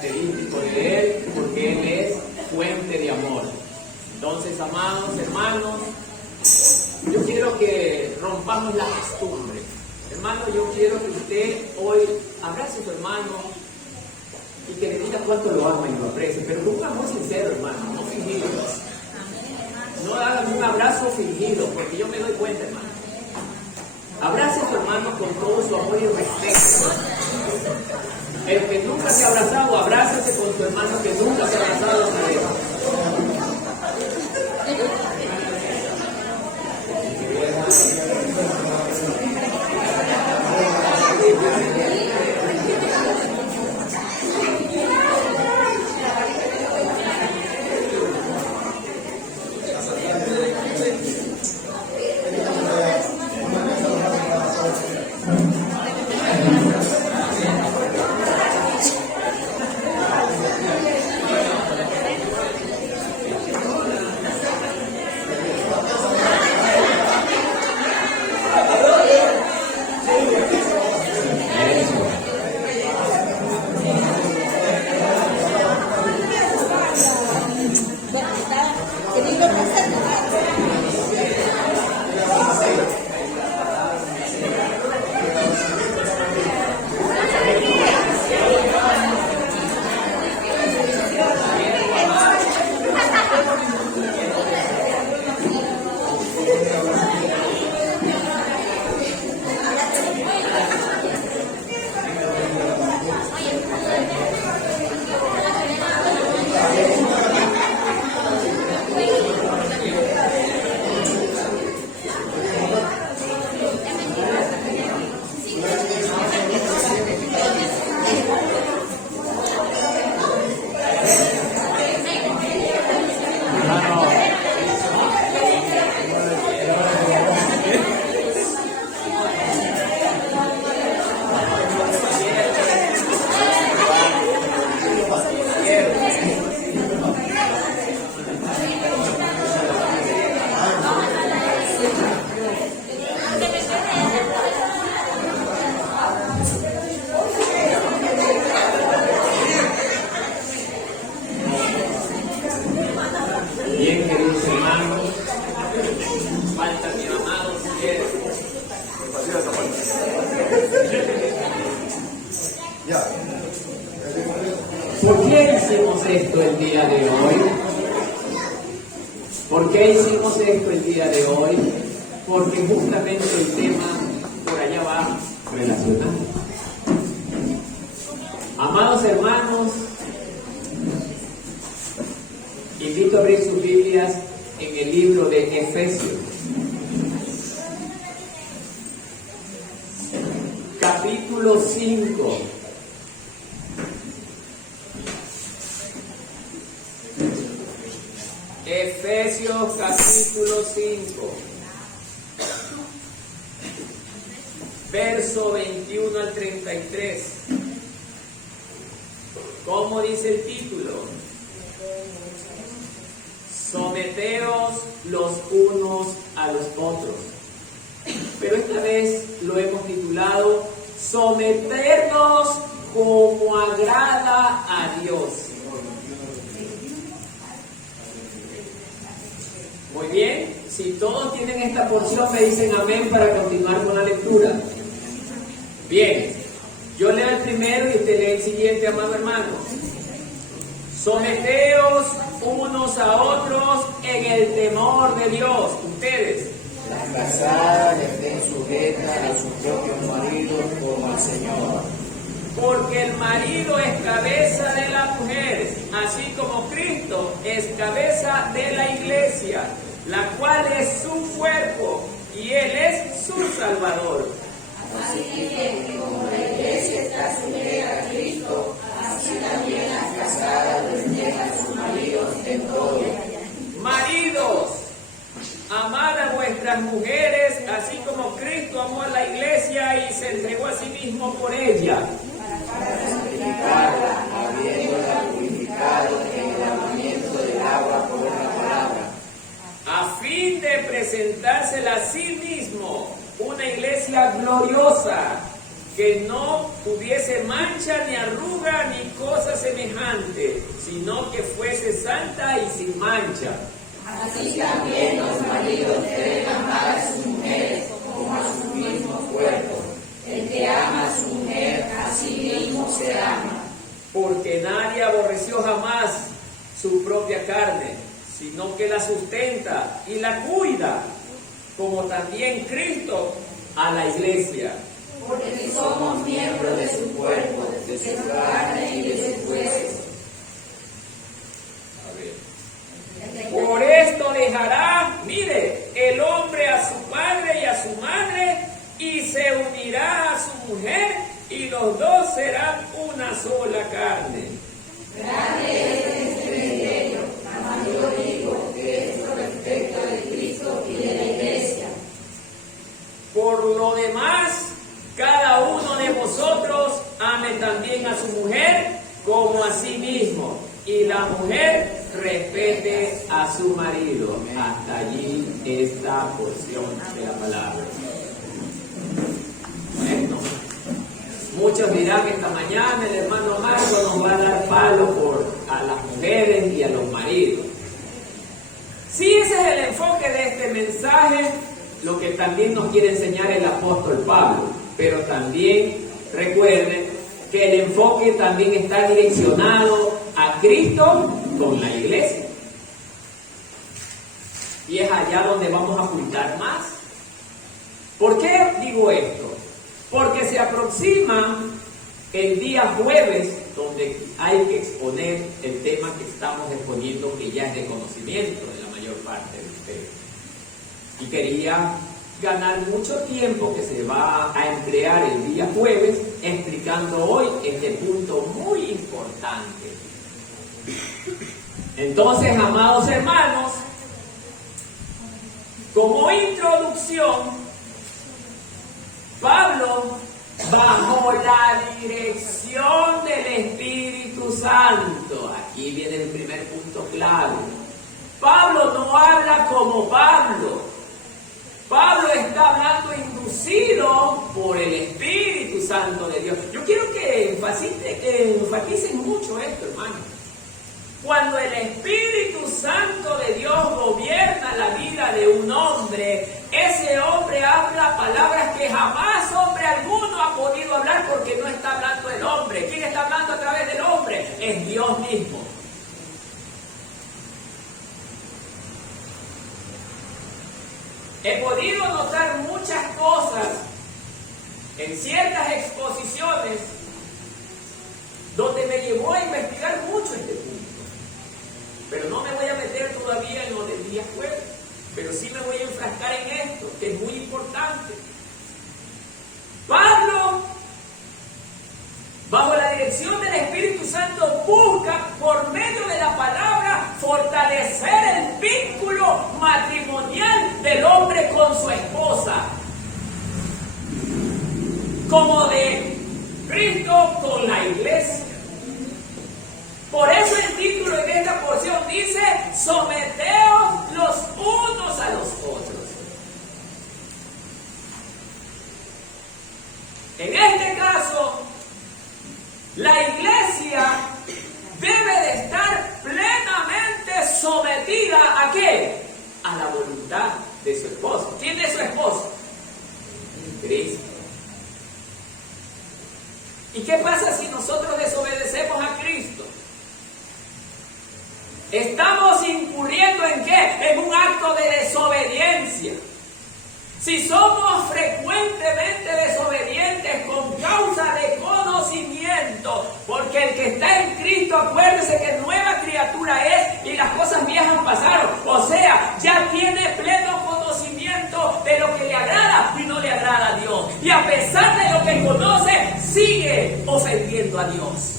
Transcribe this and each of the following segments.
característico de Él, porque Él es fuente de amor. Entonces, amados hermanos, yo quiero que rompamos la costumbre. Hermano, yo quiero que usted hoy abrace a su hermano y que le diga cuánto lo ama y lo aprecia, pero con un amor sincero, hermano, no fingido. No hagan un abrazo fingido, porque yo me doy cuenta, hermano. Abrace a su hermano con todo su amor y respeto. El que nunca se ha abrazado, abrácese con su hermano que nunca se ha abrazado una vez. Bien, queridos hermanos, falta mi amado Miguel. ¿Por qué hicimos esto el día de hoy? ¿Por qué hicimos esto el día de hoy? Porque justamente el tema por allá va relacionado. Amados hermanos, invito a abrir sus Biblias en el libro de Efesios, capítulo 5. Efesios capítulo 5, verso 21 al 33. ¿Cómo dice el título? Someteos los unos a los otros. Pero esta vez lo hemos titulado Someternos como agrada a Dios. Muy bien, si todos tienen esta porción me dicen amén para continuar con la lectura. Bien, yo leo el primero y usted lee el siguiente, amado hermano. Someteos unos a otros en el temor de Dios. Ustedes. Las casadas estén sujetas a sus propios maridos como al Señor. Porque el marido es cabeza de la mujer, así como Cristo es cabeza de la iglesia, la cual es su cuerpo y Él es su Salvador. Así que como la iglesia está sujeta a Cristo, así también las casadas respeten a sus maridos en todo. Maridos, amad a vuestras mujeres, así como Cristo amó a la iglesia y se entregó a sí mismo por ella. Para santificarla, habiéndola purificado en el lavamiento del agua por la palabra, a fin de presentársela a sí mismo una iglesia gloriosa, que no tuviese mancha, ni arruga, ni cosa semejante, sino que fuese santa y sin mancha. Así también los maridos deben amar a sus mujeres como a su mismo cuerpo. El que ama a su mujer, a sí mismo se ama. Porque nadie aborreció jamás su propia carne, sino que la sustenta y la cuida, como también Cristo a la iglesia. Porque somos miembros de su cuerpo, de su carne y de sus huesos. Por esto dejará, mire, el hombre a su padre y a su madre, y se unirá a su mujer, y los dos serán una sola carne. Grande es este misterio, mas yo digo que es respecto de Cristo y de la iglesia. Por lo demás, cada uno de vosotros ame también a su mujer como a sí mismo, y la mujer respete a su marido. Hasta allí esta porción de la palabra. Bueno, muchos dirán que esta mañana el hermano Marco nos va a dar palo a las mujeres y a los maridos. Sí, ese es el enfoque de este mensaje, lo que también nos quiere enseñar el apóstol Pablo. Pero también recuerden que el enfoque también está direccionado a Cristo con la iglesia. Y es allá donde vamos a apuntar más. ¿Por qué digo esto? Porque se aproxima el día jueves, donde hay que exponer el tema que estamos exponiendo, que ya es de conocimiento de la mayor parte de ustedes. Y quería ganar mucho tiempo que se va a emplear el día jueves explicando hoy este punto muy importante. Entonces, amados hermanos, como introducción, Pablo, bajo la dirección del Espíritu Santo, aquí viene el primer punto clave. Pablo no habla como Pablo. Pablo está hablando inducido por el Espíritu Santo de Dios. Yo quiero que enfaticen mucho esto, hermano. Cuando el Espíritu Santo de Dios gobierna la vida de un hombre, ese hombre habla palabras que jamás hombre alguno ha podido hablar, porque no está hablando el hombre. ¿Quién está hablando a través del hombre? Es Dios mismo. He podido notar muchas cosas en ciertas exposiciones donde me llevó a investigar mucho este punto. Pero no me voy a meter todavía en lo del día jueves, pero sí me voy a enfrascar en esto, que es muy importante. Pablo, bajo la dirección del Espíritu Santo, busca por medio de la palabra fortalecer el vínculo matrimonial del hombre con su esposa, como de Cristo con la iglesia. Por eso el título en esta porción dice: someteos los unos a los otros. En este caso, la iglesia debe de estar plenamente sometida ¿a qué? A la voluntad de su esposo. ¿Quién es su esposo? Cristo. ¿Y qué pasa si nosotros desobedecemos a Cristo? Estamos incurriendo ¿en qué? En un acto de desobediencia. Si somos frecuentemente desobedientes con causa de conocimiento, porque el que está en Cristo, acuérdese que nueva criatura es y las cosas viejas pasaron. O sea, ya tiene pleno conocimiento de lo que le agrada y no le agrada a Dios. Y a pesar de lo que conoce, sigue ofendiendo a Dios.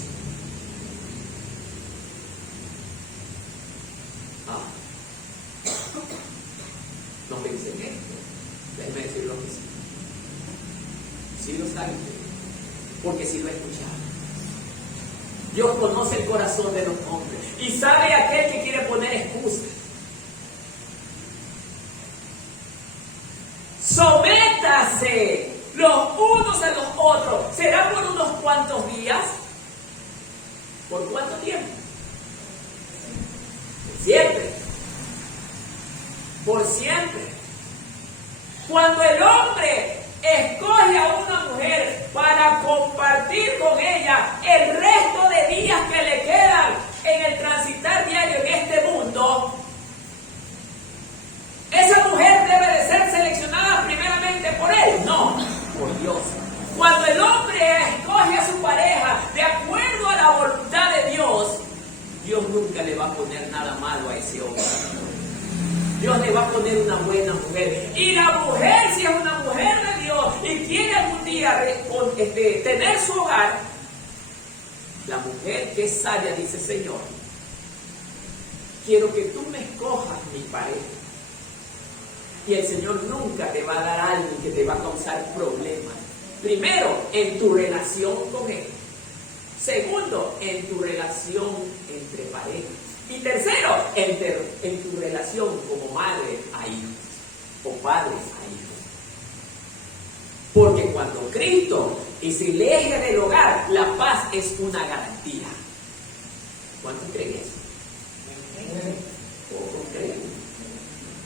No pensé en esto. Déjeme decirlo que sí. Sí lo saben, porque sí lo he escuchado. Dios conoce el corazón de los hombres y sabe aquel que quiere poner excusas. Sométase los unos a los otros. ¿Será por unos cuantos días? ¿Por cuánto tiempo? Siempre. Por siempre. Cuando el hombre escoge a una mujer para compartir con ella el resto de días que le quedan en el transitar diario en este mundo, ¿esa mujer debe de ser seleccionada primeramente por él? No, por Dios. Cuando el hombre escoge a su pareja de acuerdo a la voluntad de Dios, Dios nunca le va a poner nada malo a ese hombre. Dios le va a poner una buena mujer. Y la mujer, si es una mujer de Dios y quiere algún día tener su hogar, la mujer que es sabia dice: Señor, quiero que tú me escojas mi pareja. Y el Señor nunca te va a dar a alguien que te va a causar problemas. Primero, en tu relación con Él. Segundo, en tu relación entre parejas. Y tercero, en tu relación como madre a hijos o padres a hijos. Porque cuando Cristo es el eje del hogar, la paz es una garantía. ¿Cuántos creen eso? Pocos creemos.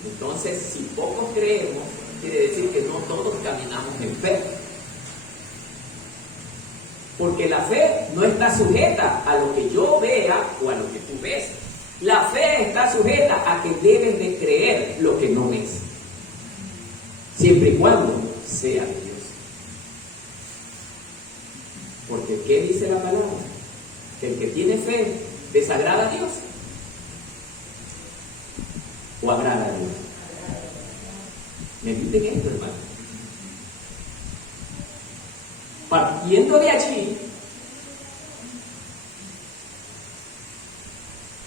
Entonces, si pocos creemos, quiere decir que no todos caminamos en fe. Porque la fe no está sujeta a lo que yo vea o a lo que tú ves. La fe está sujeta a que debes de creer lo que no ves. Siempre y cuando sea de Dios. Porque ¿qué dice la palabra? Que el que tiene fe desagrada a Dios. ¿O agrada a Dios? Mediten esto, hermano. Partiendo de allí,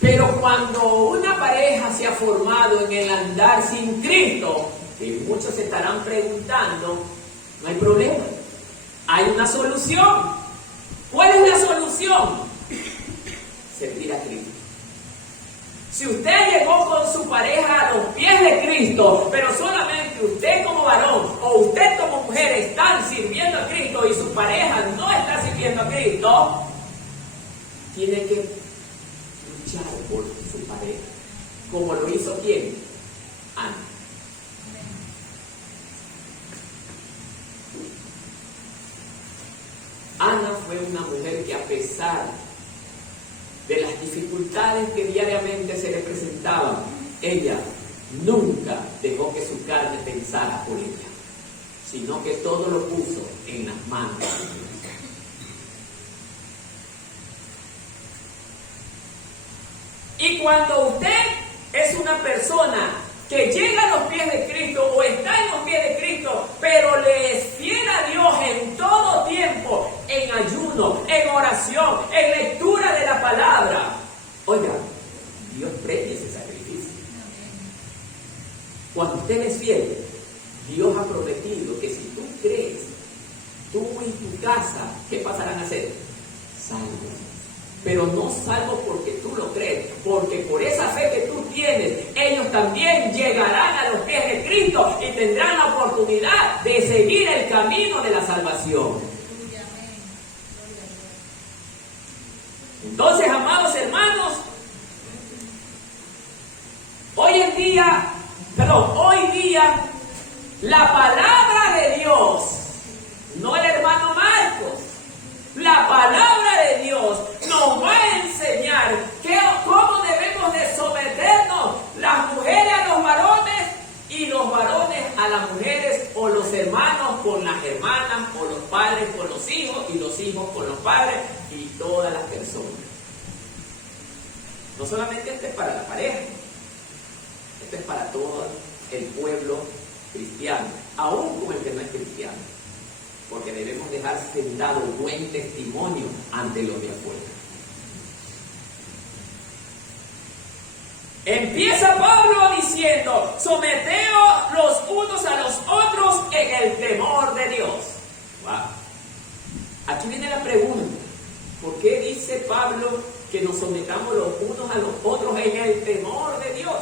pero cuando una pareja se ha formado en el andar sin Cristo, y muchos se estarán preguntando, no hay problema, hay una solución. ¿Cuál es la solución? Servir a Cristo. Si usted llegó con su pareja a los pies de Cristo, pero solamente usted como varón o usted como mujer están sirviendo a Cristo y su pareja no está sirviendo a Cristo, tiene que luchar por su pareja. Como lo hizo ¿quién? Ana. Ana fue una mujer que, a pesar de las dificultades que diariamente se le presentaban, ella nunca dejó que su carne pensara por ella, sino que todo lo puso en las manos de Dios. Y cuando usted es una persona que llega a los pies de Cristo o está en los pies de Cristo, pero le es fiel a Dios en todo tiempo, en ayuno, en oración, en lectura de la palabra, oiga, Dios premia ese sacrificio. Cuando usted es fiel, Dios ha prometido que si tú crees, tú y tu casa, ¿qué pasarán a ser? Salvos. Pero no salvos porque tú lo crees, porque por esa fe que tú tienes, ellos también llegarán a los pies de Cristo y tendrán la oportunidad de seguir el camino de la salvación. Entonces, amados hermanos, hoy día, la palabra de Dios, no el hermano Marcos, la palabra de Dios nos va a enseñar cómo debemos de someternos las mujeres a los varones y los varones a las mujeres, o los hermanos con las hermanas, o los padres con los hijos y los hijos con los padres y todas las personas. No solamente esto es para la pareja, esto es para todo el pueblo cristiano, aún con el que no es cristiano. Porque debemos dejar sentado buen testimonio ante los de afuera. Empieza Pablo diciendo: someteos los unos a los otros en el temor de Dios. Wow. Aquí viene la pregunta: ¿por qué dice Pablo que nos sometamos los unos a los otros en el temor de Dios?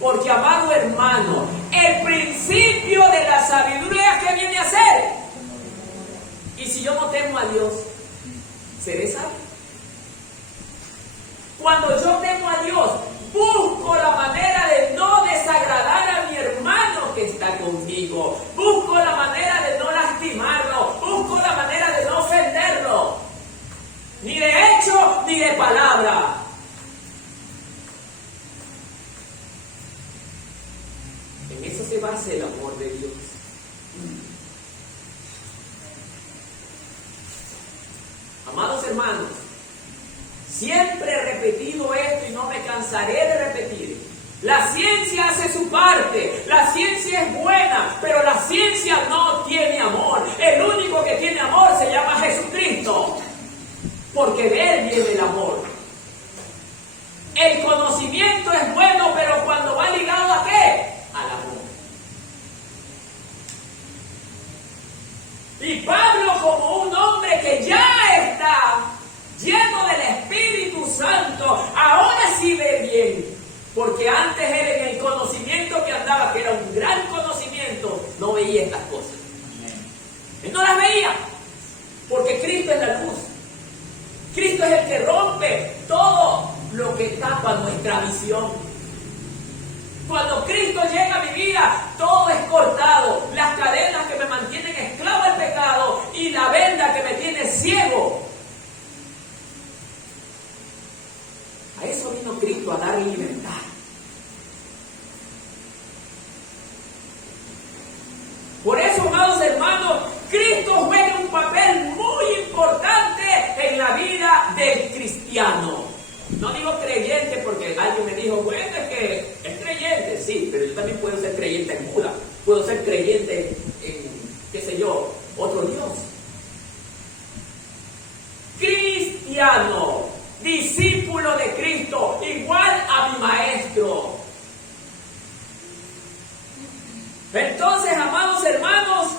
Porque, amado hermano, el principio de la sabiduría, ¿qué viene a ser? Y si yo no temo a Dios, ¿seré sabio? Cuando yo temo a Dios, busco la manera de no desagradar a mi hermano que está conmigo. Busco la manera de no lastimarlo. Busco la manera de no ofenderlo. Ni de hecho, ni de palabra. En eso se basa el amor de Dios. Amados hermanos, siempre he repetido esto y no me cansaré de repetir. La ciencia hace su parte, la ciencia es buena, pero la ciencia no tiene amor. El único que tiene amor se llama Jesucristo, porque de Él viene el amor. El conocimiento es bueno, pero cuando va ligado ¿a qué? Al amor. Y Pablo, como un hombre que ya está lleno del Espíritu Santo, ahora sí ve bien. Porque antes él, en el conocimiento que andaba, que era un gran conocimiento, no veía estas cosas. Él no las veía. Porque Cristo es la luz. Cristo es el que rompe todo lo que tapa nuestra visión. Cuando Cristo llega a mi vida, todo es cortado. Las cadenas que me mantienen esclavo al pecado y la venda que me tiene ciego. A eso vino Cristo, a dar libertad. Por eso, amados hermanos, Cristo juega un papel muy importante en la vida del cristiano. No digo creyente porque alguien me dijo, bueno, es que es creyente, sí, pero yo también puedo ser creyente en Buda, puedo ser creyente en qué sé yo, otro Dios. Cristiano, discípulo de Cristo, igual a mi maestro. Entonces, amados hermanos,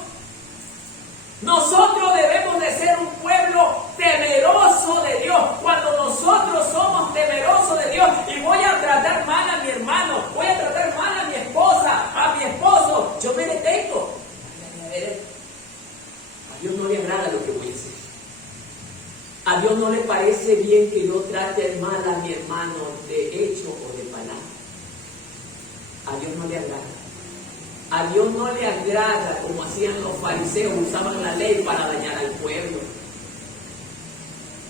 nosotros debemos de ser un pueblo temeroso de Dios. Cuando nosotros somos temerosos de Dios, y voy a tratar mal a mi hermano, voy a tratar mal a mi esposa, a mi esposo, yo me detengo. A Dios no le agrada lo que voy a hacer. A Dios no le parece bien que yo trate mal a mi hermano de hecho o de palabra. A Dios no le agrada. A Dios no le agrada, como hacían los fariseos, usaban la ley para dañar al pueblo.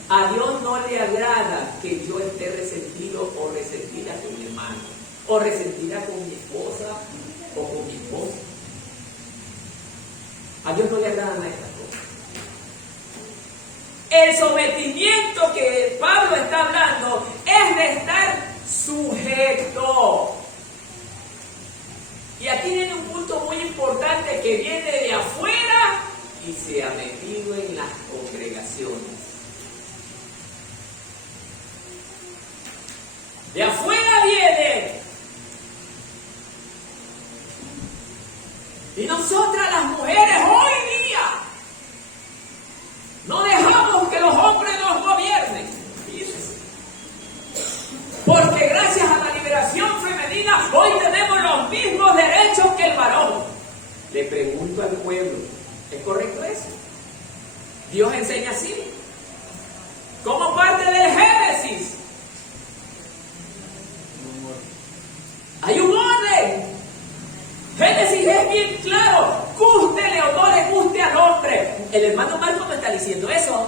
A Dios no le agrada que yo esté resentido o resentida con mi hermano, o resentida con mi esposa o con mi esposo. A Dios no le agradan estas cosas. El sometimiento que Pablo está hablando es de estar sujeto. Y aquí viene un punto muy importante que viene de afuera y se ha metido en las congregaciones. De afuera viene. Y nosotras las mujeres hoy día no dejamos que los hombres nos gobiernen. Fíjense. Porque gracias a la liberación femenina hoy tenemos los mismos derechos que el varón. Le pregunto al pueblo, ¿es correcto eso? Dios enseña así. Como parte del Génesis. Hay un orden. Génesis es bien claro. Gústele o no le guste al hombre. El hermano Marco no está diciendo eso.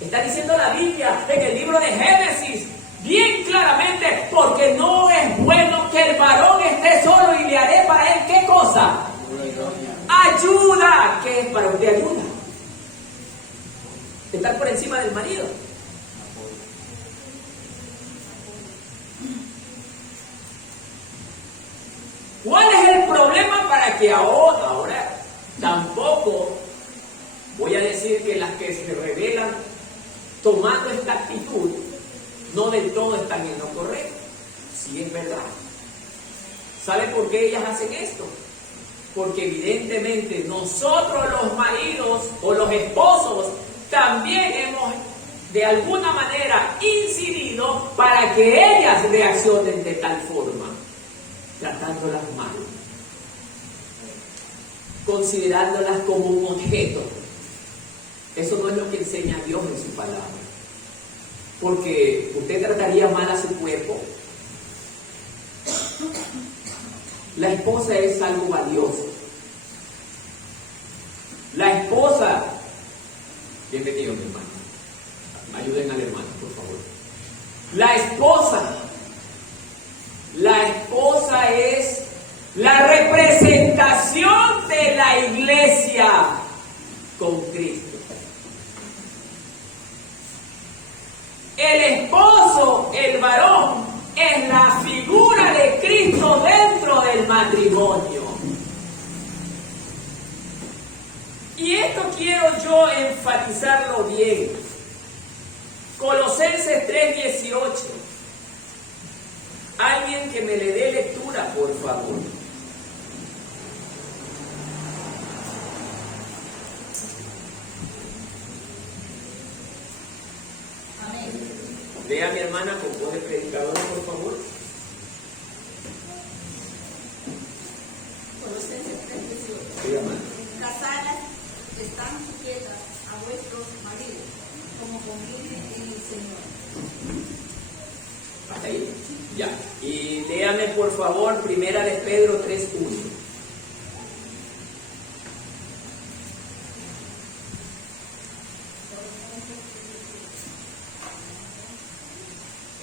Está diciendo la Biblia en el libro de Génesis. Bien claramente, porque no es bueno que el varón esté solo y le haré para él, ¿qué cosa? Ayuda. ¿Qué es para usted ayuda? Estar por encima del marido. ¿Cuál es el problema para que ahora tampoco voy a decir que las que se rebelan tomando esta actitud no del todo están en lo correcto? Sí, es verdad. ¿Sabe por qué ellas hacen esto? Porque evidentemente nosotros los maridos o los esposos también hemos de alguna manera incidido para que ellas reaccionen de tal forma, tratándolas mal, considerándolas como un objeto. Eso no es lo que enseña Dios en su palabra. Porque usted trataría mal a su cuerpo. La esposa es algo valioso. La esposa, bienvenido mi hermano, ayuden al hermano por favor. La esposa es la representación de la iglesia con Cristo. El esposo, el varón, es la figura de Cristo dentro del matrimonio. Y esto quiero yo enfatizarlo bien. Colosenses 3:18. Alguien que me le dé lectura, por favor. Lea a mi hermana con voz de predicadora, por favor. Colosenses 3:18. Sí, hermana. Casadas están sujetas a vuestros maridos, como conviene en el Señor. ¿Hasta ahí? Ya. Y léame, por favor, Primera de Pedro 3:1.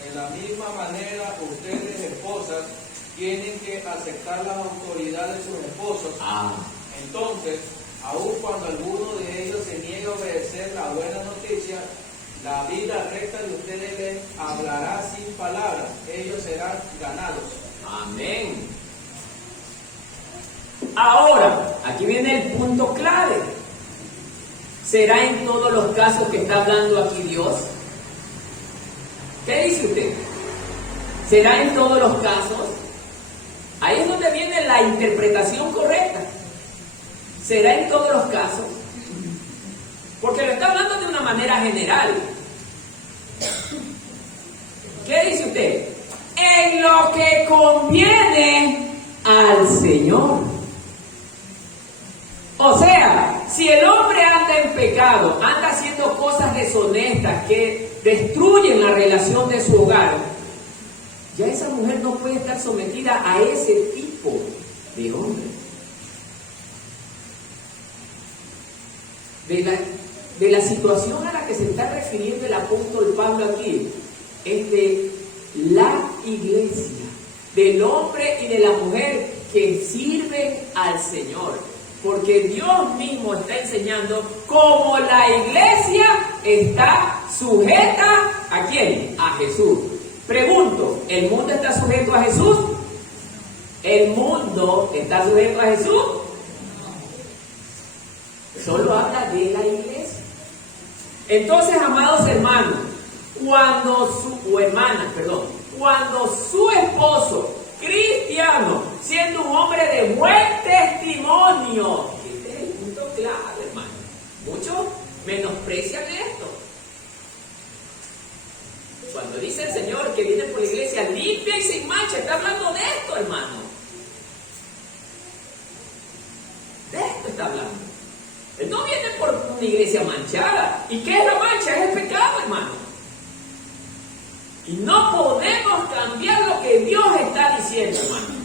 De la misma manera, ustedes, esposas, tienen que aceptar las autoridades de sus esposos. Entonces, aun cuando alguno de ellos se niegue a obedecer la buena noticia, la vida recta de ustedes les hablará sin palabras. Ellos serán ganados. Amén. Ahora, aquí viene el punto clave. ¿Será en todos los casos que está hablando aquí Dios? ¿Qué dice usted? ¿Será en todos los casos? Ahí es donde viene la interpretación correcta. ¿Será en todos los casos? Porque lo está hablando de una manera general. ¿Qué dice usted? En lo que conviene al Señor. O sea, si el hombre anda en pecado, anda haciendo cosas deshonestas que destruyen la relación de su hogar, ya esa mujer no puede estar sometida a ese tipo de hombre. De la situación a la que se está refiriendo el apóstol Pablo aquí es de la iglesia, del hombre y de la mujer que sirven al Señor. Porque Dios mismo está enseñando cómo la iglesia está sujeta ¿a quién? A Jesús. Pregunto, ¿el mundo está sujeto a Jesús? ¿El mundo está sujeto a Jesús? Solo habla de la iglesia. Entonces, amados hermanos, cuando su esposo cristiano, siendo un hombre de buen testimonio, este es el punto clave, hermano. Muchos menosprecian esto. Cuando dice el Señor que viene por la iglesia limpia y sin mancha, está hablando de esto, hermano. De esto está hablando. Él no viene por una iglesia manchada. ¿Y qué es la mancha? Es el pecado, hermano. Y no podemos cambiar lo que Dios está diciendo, hermano.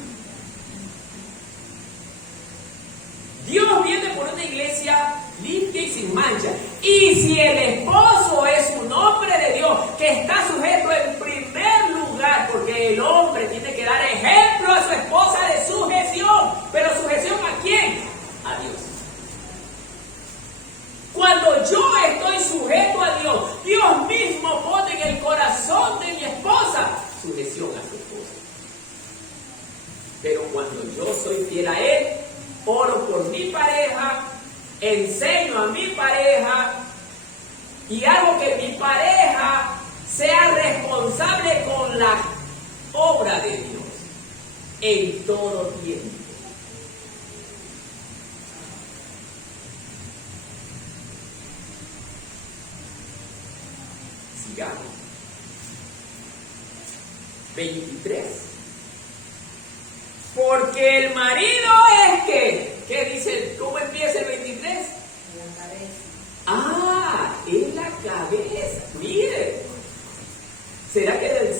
Dios viene por una iglesia limpia y sin mancha. Y si el esposo es un hombre de Dios que está sujeto en primer lugar, porque el hombre tiene que dar ejemplo a su esposa de sujeción. ¿Pero sujeción a quién? A Dios. Cuando yo estoy sujeto a Dios, Dios mismo pone en el corazón de mi esposa sujeción a su esposa. Pero cuando yo soy fiel a Él, oro por mi pareja, enseño a mi pareja y hago que mi pareja sea responsable con la obra de Dios en todo tiempo. Sigamos. 23. Porque el marido es que, ¿qué dice? ¿Cómo empieza el 23? La cabeza. cabeza. Mire, ¿será que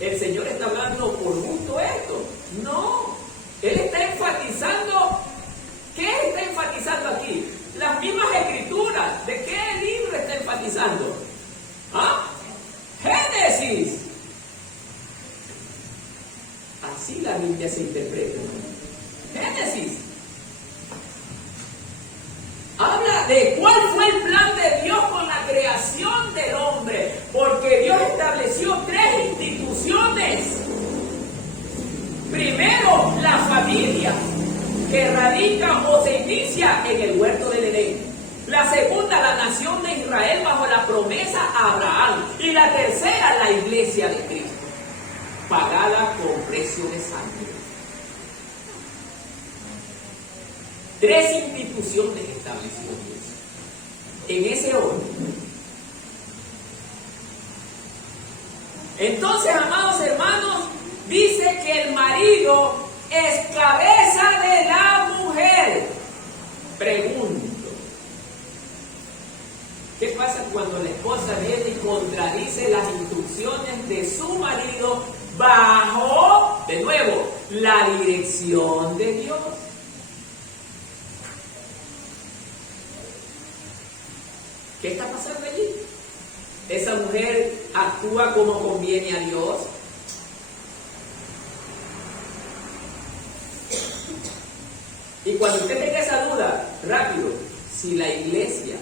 el Señor está hablando por gusto esto? No, Él está enfatizando. ¿Qué está enfatizando aquí? Las mismas escrituras. ¿De qué libro está enfatizando? ¿Ah? Génesis. Así la Biblia se interpreta. Génesis. Habla de cuál fue el plan de Dios con la creación del hombre. Porque Dios estableció 3 instituciones. Primero, la familia, que radica o se inicia en el huerto del Edén. La segunda, la nación de Israel bajo la promesa a Abraham. Y la tercera, la iglesia de Cristo, pagada con precio de sangre. 3 instituciones estableció Dios en ese orden. Entonces, amados hermanos, dice que el marido es cabeza de la mujer. Pregunto, ¿qué pasa cuando la esposa viene y contradice las instrucciones de su marido bajo, de nuevo, la dirección de Dios? ¿Qué está pasando allí? ¿Esa mujer actúa como conviene a Dios? Y cuando usted tenga esa duda, rápido, si la iglesia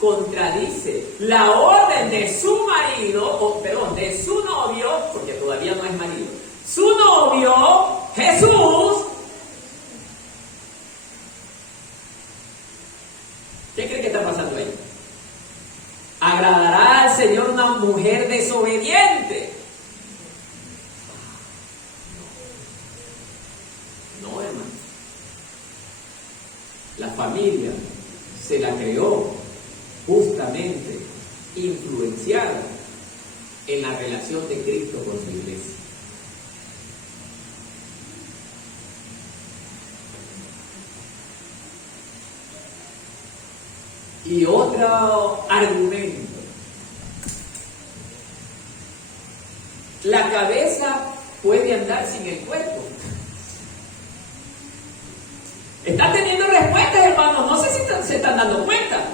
contradice la orden de su marido, de su novio, porque todavía no es marido, su novio, Jesús, ¿qué cree que está pasando ahí? ¿Agradará al Señor una mujer desobediente? No, hermano. La familia se la creó justamente influenciada en la relación de Cristo con su iglesia. Y otro argumento. La cabeza puede andar sin el cuerpo. ¿Están teniendo respuestas, hermanos? No sé si se están dando cuenta.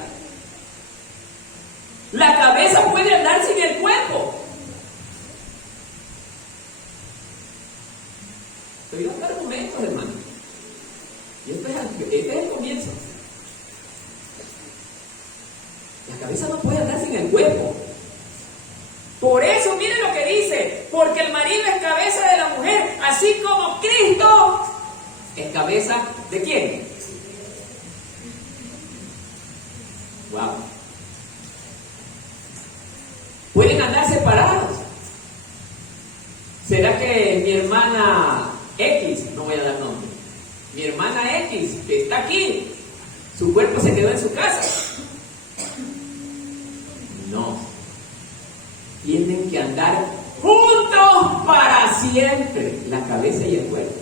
La cabeza puede andar sin el cuerpo. Estoy dando argumentos, hermanos. Y este es el comienzo. La cabeza no puede andar sin el cuerpo. Por eso, miren lo que dice. Porque el marido es cabeza de la mujer, así como Cristo es cabeza ¿de quién? Wow. Pueden andar separados. ¿Será que mi hermana X, no voy a dar nombre, mi hermana X, que está aquí, su cuerpo se quedó en su casa? No. Tienen que andar juntos para siempre, la cabeza y el cuerpo.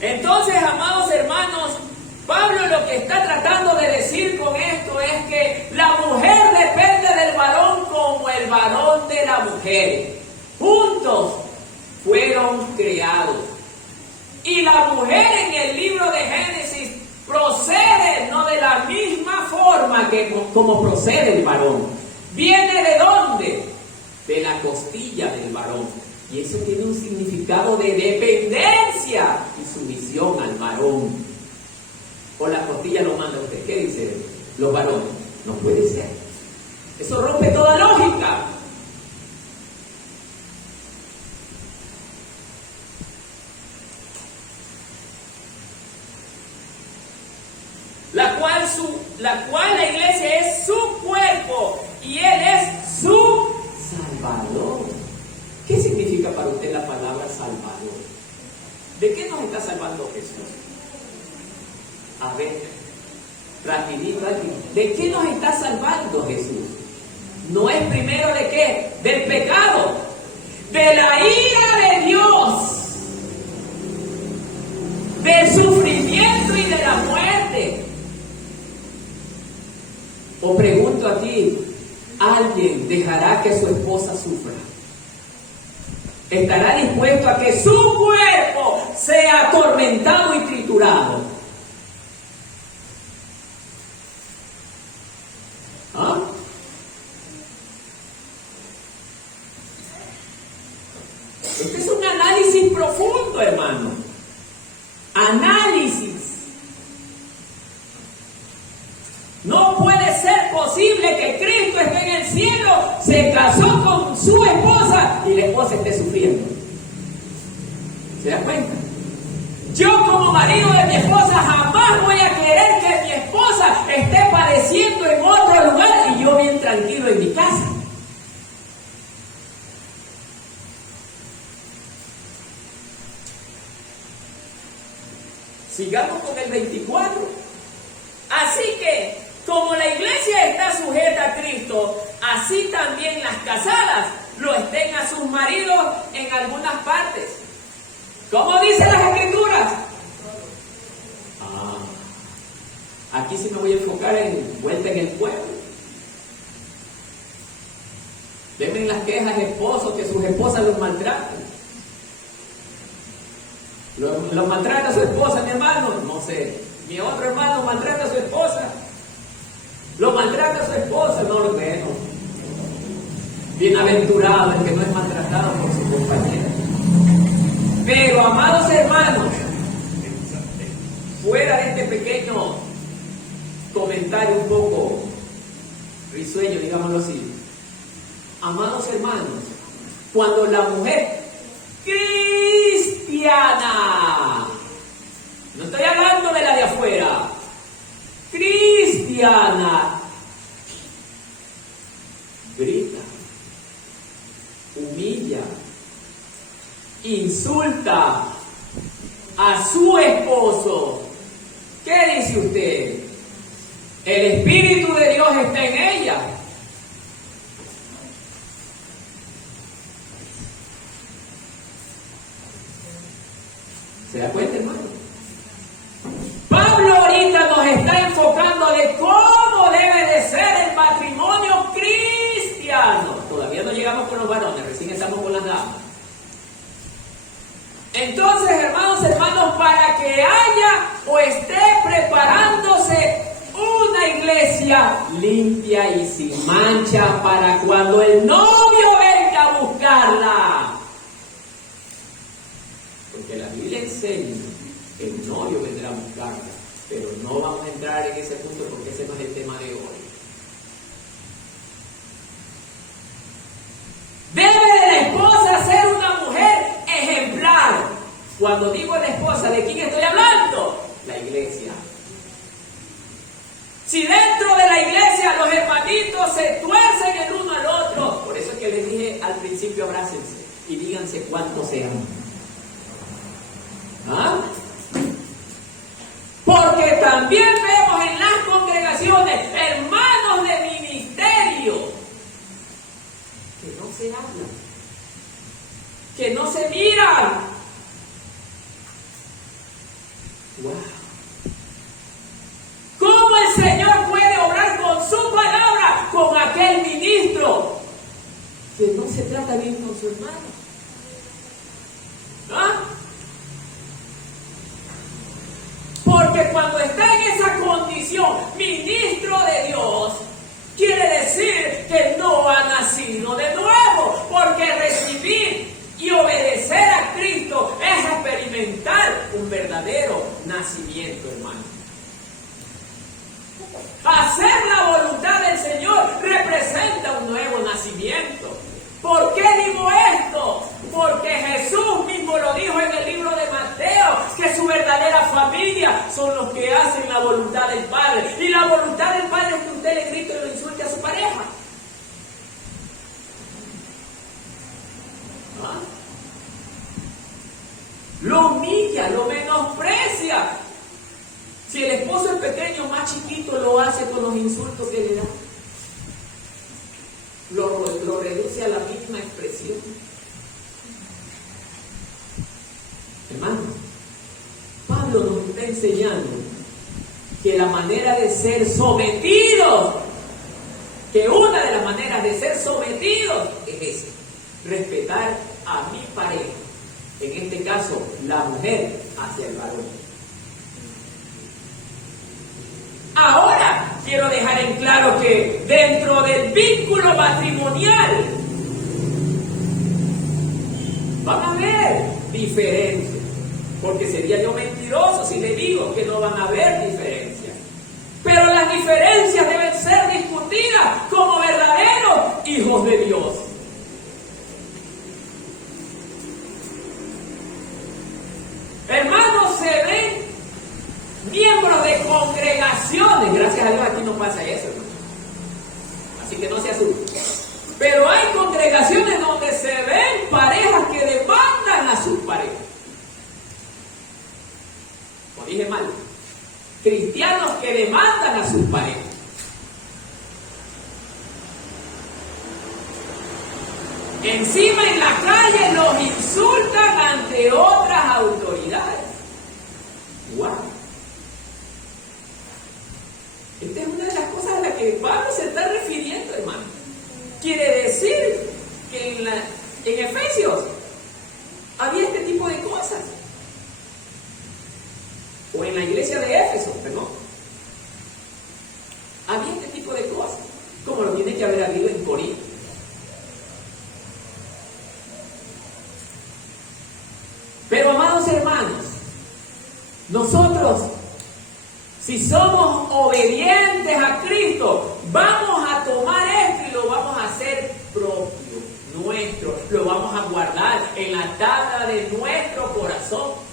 Entonces, amados hermanos, Pablo lo que está tratando de decir con esto es que la mujer depende del varón como el varón de la mujer. Juntos fueron creados. Y la mujer en el libro de Génesis procede no de la misma forma que como procede el varón. ¿Viene de dónde? De la costilla del varón. Y eso tiene un significado de dependencia y sumisión al varón. O la costilla lo manda usted. ¿Qué dice los varones? No puede ser. Eso rompe toda lógica. La cual la iglesia es su cuerpo y Él es su Salvador. ¿Qué significa para usted la palabra Salvador? ¿De qué nos está salvando Jesús? A ver, rapidito aquí. ¿De qué nos está salvando Jesús? No es primero de qué, del pecado, de la ira de Dios, del sufrimiento y de la muerte. O pregunto a ti, ¿alguien dejará que su esposa sufra? ¿Estará dispuesto a que su cuerpo sea atormentado y triturado? ¿Ah? Este es un análisis profundo, hermano. Análisis. No puede ser posible que Cristo esté en el cielo, se casó con su esposa y la esposa esté sufriendo. ¿Se da cuenta? Yo como marido de mi esposa jamás voy a querer que mi esposa esté padeciendo en otro lugar y yo bien tranquilo en mi casa. Sigamos con el 24. Así que, como la iglesia está sujeta a Cristo, así también las casadas lo estén a sus maridos en algunas partes. ¿Cómo dicen las Escrituras? Aquí sí me voy a enfocar en vuelta en el pueblo. Ven las quejas esposos que sus esposas los maltratan. ¿Los maltrata a su esposa, mi hermano? No sé. Mi otro hermano maltrata a su esposa. ¿Lo maltrata a su esposa? No lo veo. Bienaventurado el que no es maltratado por su compañera. Pero, amados hermanos, fuera de este pequeño comentario un poco risueño, digámoslo así, amados hermanos, cuando la mujer cristiana, no estoy hablando de la de afuera, cristiana, grita, humilla, insulta a su esposo, ¿qué dice usted? El Espíritu de Dios está en ella. ¿Se da cuenta, hermano? Pablo ahorita nos está enfocando de cómo debe de ser el matrimonio cristiano. Todavía no llegamos con los varones, recién estamos con las damas. Entonces, hermanos, para que haya o esté preparándose una iglesia limpia y sin mancha para cuando el novio venga a buscarla. Porque la Biblia enseña que el novio vendrá a buscarla, pero no vamos a entrar en ese punto porque ese no es el tema de hoy. Debe de la esposa ser una mujer ejemplar. Cuando digo la esposa, ¿de quién estoy hablando? La iglesia. Si dentro de la iglesia los hermanitos se tuercen el uno al otro, por eso es que les dije al principio, abrácense y díganse cuánto se aman. ¿Ah? Porque también vemos en las congregaciones hermanos de ministerio que no se hablan, que no se miran. Wow. ¿Cómo el Señor puede obrar con su palabra con aquel ministro que no se trata bien con su hermano? ¿Ah? Porque cuando está en esa condición, ministro de Dios, quiere decir que no ha nacido de nuevo, porque recibir y obedecer a Cristo es experimentar un verdadero nacimiento, hermano. Hacer la voluntad del Señor representa un nuevo nacimiento. ¿Por qué digo esto? Porque Jesús mismo lo dijo en el libro de Mateo, que su verdadera familia son los que hacen la voluntad del Padre. Y la voluntad del Padre es que usted le grite y lo insulte a su pareja. ¿Ah? Lo humilla, lo menosprecia. Si el esposo es pequeño, más chiquito, lo hace con los insultos que le da. Lo reduce a la misma expresión. Hermano, Pablo nos está enseñando que la manera de ser sometidos que una de las maneras de ser sometidos es ese, respetar a mi pareja, en este caso la mujer hacia el varón. Ahora quiero dejar en claro que dentro del vínculo matrimonial van a haber diferencias, porque sería yo mentiroso si le digo que no van a haber diferencias. Pero las diferencias deben ser discutidas como verdaderos hijos de Dios. Hermanos, se ven miembros de congregaciones. Gracias a Dios aquí no pasa eso, hermano. Así que no se asusten. Pero hay congregaciones donde se ven parejas que demandan a sus parejas. O dije mal. Cristianos que demandan a sus parejas. Encima en la calle los insultan ante otras autoridades. ¡Wow! Esta es una de las cosas a las que Pablo se está refiriendo, hermano. Quiere decir que en Efesios había este tipo de cosas. O en la iglesia de Éfeso, perdón. Había este tipo de cosas, como lo tiene que haber habido en Corinto. Pero, amados hermanos, nosotros, si somos obedientes a Cristo, vamos a tomar esto y lo vamos a hacer propio, nuestro. Lo vamos a guardar en la tabla de nuestro corazón.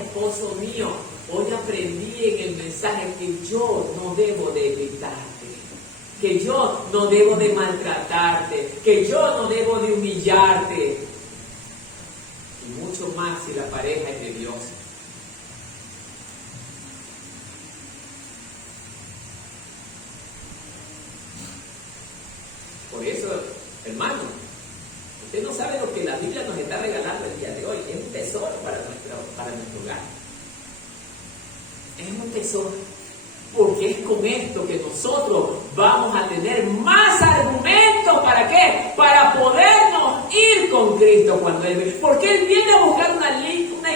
Esposo mío, hoy aprendí en el mensaje que yo no debo de gritarte, que yo no debo de maltratarte, que yo no debo de humillarte. Y mucho más si la pareja es de Dios. Por eso, hermano, usted no sabe lo que la Biblia nos está regalando el día de hoy. Es un tesoro para nuestro hogar. Es un tesoro. Porque es con esto que nosotros vamos a tener más argumentos. ¿Para qué? Para podernos ir con Cristo cuando Él viene. Porque Él viene a buscar una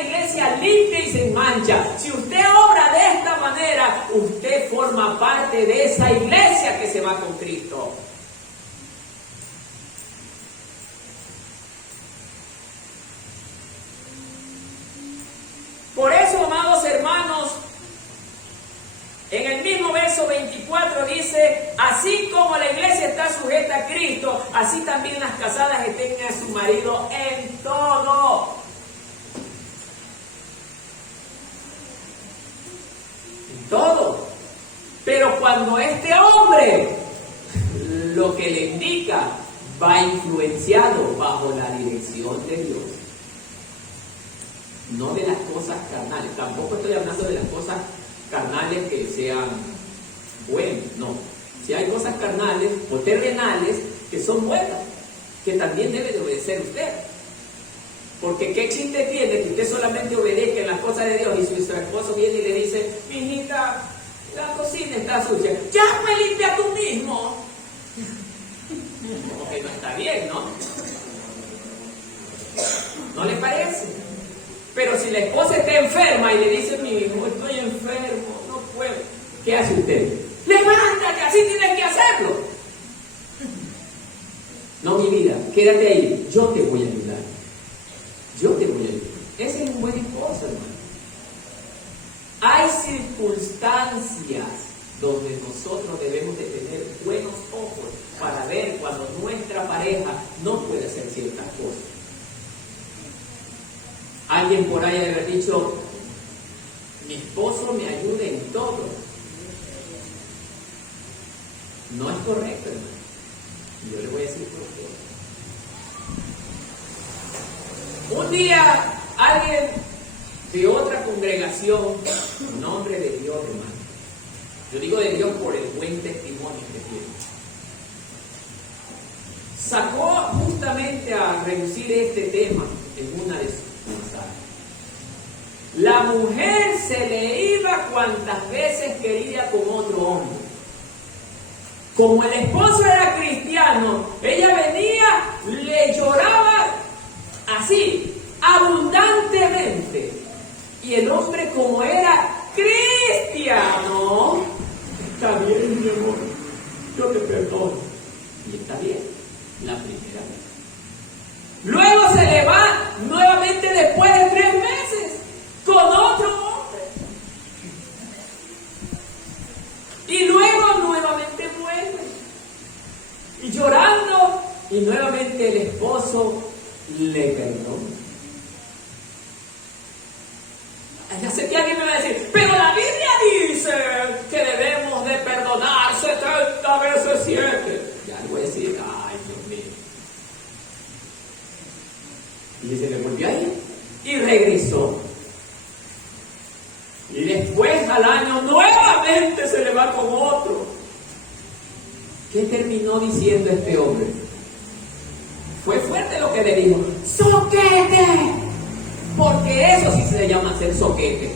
iglesia limpia y sin mancha. Si usted obra de esta manera, usted forma parte de esa iglesia que se va con Cristo. Por eso, amados hermanos, en el mismo verso 24 dice, así como la iglesia está sujeta a Cristo, así también las casadas estén a su marido en todo. En todo. Pero cuando este hombre lo que le indica va influenciado bajo la dirección de Dios. No de las cosas carnales. Tampoco estoy hablando de las cosas carnales que sean buenas. No. Si hay cosas carnales o terrenales que son buenas, que también debe de obedecer usted. Porque ¿qué chiste tiene que usted solamente obedezca en las cosas de Dios y su esposo viene y le dice, mijita, la cocina está sucia, ya me limpia tú mismo? Como que no está bien, ¿no? ¿No le parece? Pero si la esposa está enferma y le dice, mi hijo, estoy enfermo, no puedo, ¿qué hace usted? Levántate, así tienes que hacerlo. No, mi vida, quédate ahí, yo te voy a ayudar. Yo te voy a ayudar. Ese es un buen esposo, hermano. Hay circunstancias donde nosotros debemos de tener buenos ojos para ver cuando nuestra pareja no puede hacer ciertas cosas. Alguien por ahí habrá dicho, mi esposo me ayuda en todo. No es correcto, hermano. Yo le voy a decir por qué. Un día, alguien de otra congregación, nombre de Dios, hermano. Yo digo de Dios por el buen testimonio que tiene. Sacó justamente a reducir este tema en una de sus mensajes. La mujer se le iba hacía cuantas veces quería con otro hombre. Como el esposo era cristiano, ella venía, le lloraba así, abundantemente. Y el hombre, como era cristiano, está bien, mi amor, yo te perdono. Y está bien, la primera vez. Luego se le va nuevamente después de 3 meses con otro hombre. Y luego nuevamente vuelve. Y llorando, y nuevamente el esposo le perdona. Ya sé que alguien me va a decir, pero la Biblia dice que debemos de perdonar 70 veces 7. Ya le voy a decir, ay Dios mío. Y se le volvió a ir y regresó. Y después al año nuevamente se le va con otro. ¿Qué terminó diciendo este hombre? Fue fuerte lo que le dijo. ¡Soquete! Porque eso sí se llama ser soquete.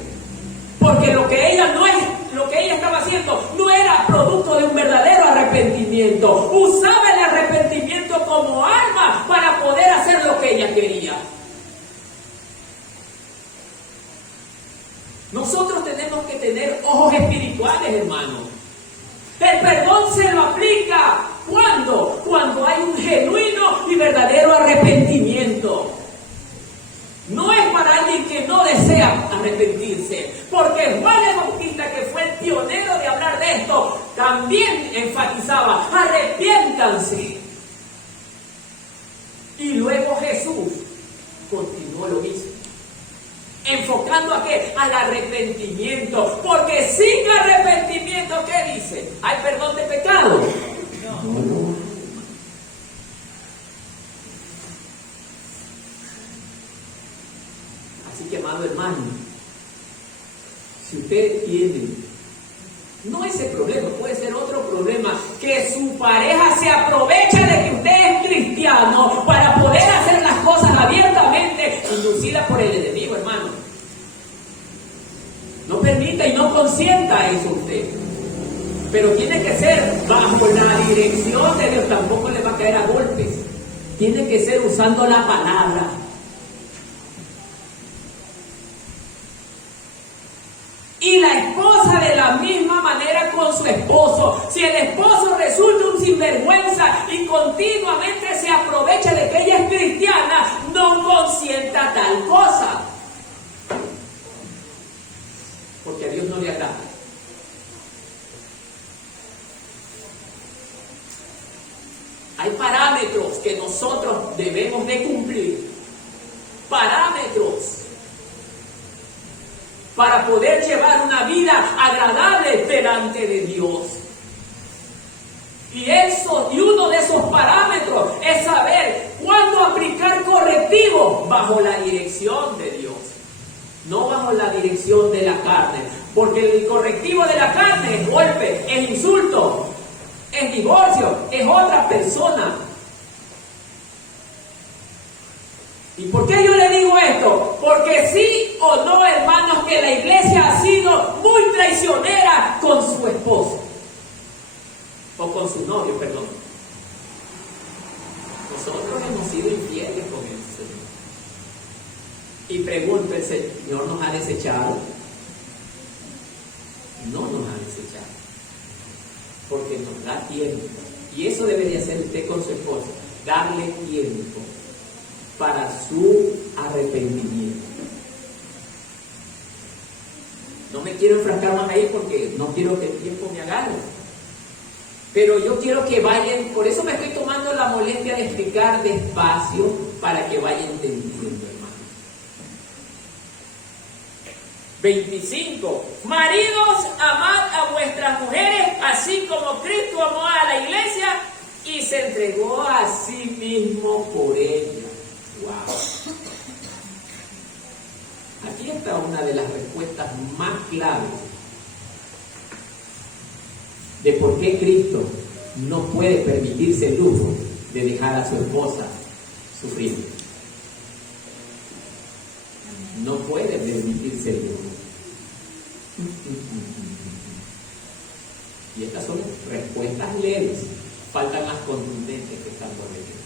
Porque lo que ella estaba haciendo no era producto de un verdadero arrepentimiento. Usaba el arrepentimiento como arma para poder hacer lo que ella quería. Nosotros tenemos que tener ojos espirituales, hermanos. El perdón se lo aplica ¿cuándo? Cuando hay un genuino y verdadero arrepentimiento. No es para alguien que no desea arrepentirse, porque Juan el Bautista, que fue el pionero de hablar de esto, también enfatizaba: arrepiéntanse. Y luego Jesús continuó lo mismo, enfocando ¿a qué? Al arrepentimiento, porque sin arrepentimiento, ¿qué dice? ¿Hay perdón de pecado? No. Así que, amado hermano, si usted tiene, no ese problema, puede ser otro problema, que su pareja se aprovecha de que usted es cristiano para poder hacer las cosas abiertamente, inducida por el enemigo, hermano. No permita y no consienta eso usted. Pero tiene que ser bajo la dirección de Dios, tampoco le va a caer a golpes. Tiene que ser usando la palabra. Y la esposa de la misma manera con su esposo. Si el esposo resulta un sinvergüenza y continuamente se aprovecha de que ella es cristiana, no consienta tal cosa. Porque a Dios no le agrada. Hay parámetros que nosotros debemos de cumplir. Parámetros para poder llevar una vida agradable delante de Dios. Y uno de esos parámetros es saber cuándo aplicar correctivo bajo la dirección de Dios, no bajo la dirección de la carne. Porque el correctivo de la carne es golpe, es insulto, es divorcio, es otra persona. ¿Y por qué yo le digo esto? Porque sí o no, hermanos, que la iglesia ha sido muy traicionera con su esposo. O con su novio, perdón. Nosotros hemos sido infieles con el Señor. Y pregunto, ¿el Señor nos ha desechado? No nos ha desechado. Porque nos da tiempo. Y eso debería hacer usted con su esposo. Darle tiempo para su arrepentimiento. No me quiero enfrascar más ahí porque no quiero que el tiempo me agarre. Pero yo quiero que vayan, por eso me estoy tomando la molestia de explicar despacio para que vayan entendiendo, hermano. 25. Maridos, amad a vuestras mujeres, así como Cristo amó a la iglesia y se entregó a sí mismo por ella. Wow. Aquí está una de las respuestas más claves de por qué Cristo no puede permitirse el lujo de dejar a su esposa sufrir. No puede permitirse el lujo. Y estas son respuestas leves, faltan las contundentes que están por venir.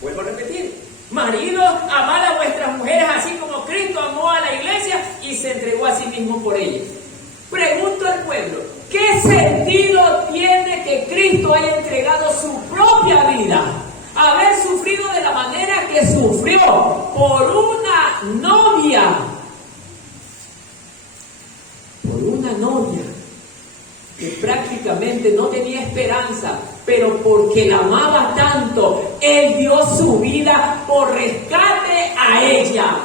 Vuelvo a repetir, maridos, amad a vuestras mujeres así como Cristo amó a la iglesia y se entregó a sí mismo por ellas. Pregunto al pueblo, ¿qué sentido tiene que Cristo haya entregado su propia vida? Haber sufrido de la manera que sufrió por una novia. Por una novia que prácticamente no tenía esperanza, pero porque la amaba tanto, Él dio su vida por rescate a ella.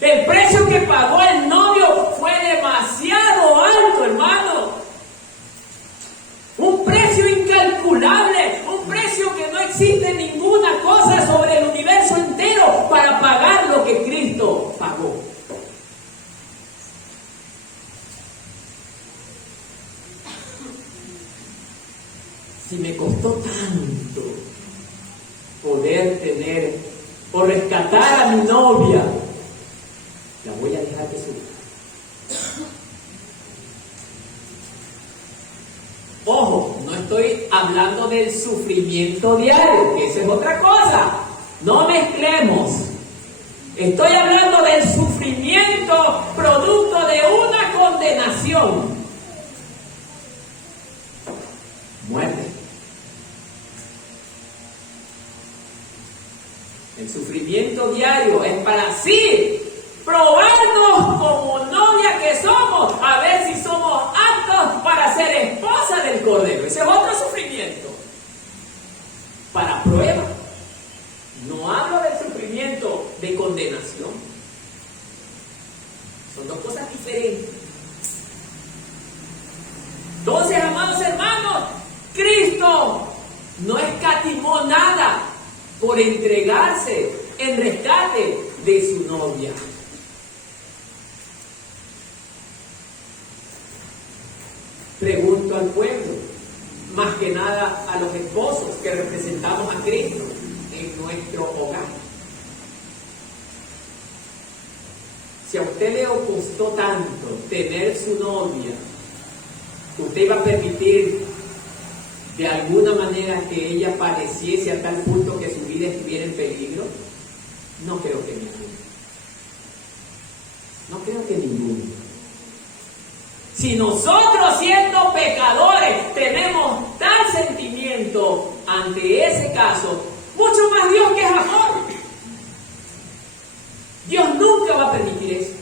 El precio que pagó el novio fue demasiado alto, hermano. Un precio incalculable, un precio que no existe ninguna cosa sobre el universo entero para pagar lo que Cristo pagó. Si me costó tanto poder tener o rescatar a mi novia, la voy a dejar de sufrir. Ojo, no estoy hablando del sufrimiento diario, que esa es otra cosa. No mezclemos. Estoy hablando del sufrimiento producto de una condenación. Muerte. El sufrimiento diario es para sí probarnos como novia que somos, a ver si somos aptos para ser esposa del Cordero. Ese es otro sufrimiento. Para prueba. No hablo del sufrimiento de condenación. Son dos cosas diferentes. Entonces, amados hermanos, Cristo no escatimó nada por entregarse en rescate de su novia. Pregunto al pueblo, más que nada a los esposos que representamos a Cristo en nuestro hogar. Si a usted le costó tanto tener su novia, ¿usted iba a permitir de alguna manera que ella padeciese a tal punto que su vida estuviera en peligro? No creo que ninguno. No creo que ninguno. Si nosotros siendo pecadores tenemos tal sentimiento ante ese caso, mucho más Dios que es amor. Dios nunca va a permitir eso.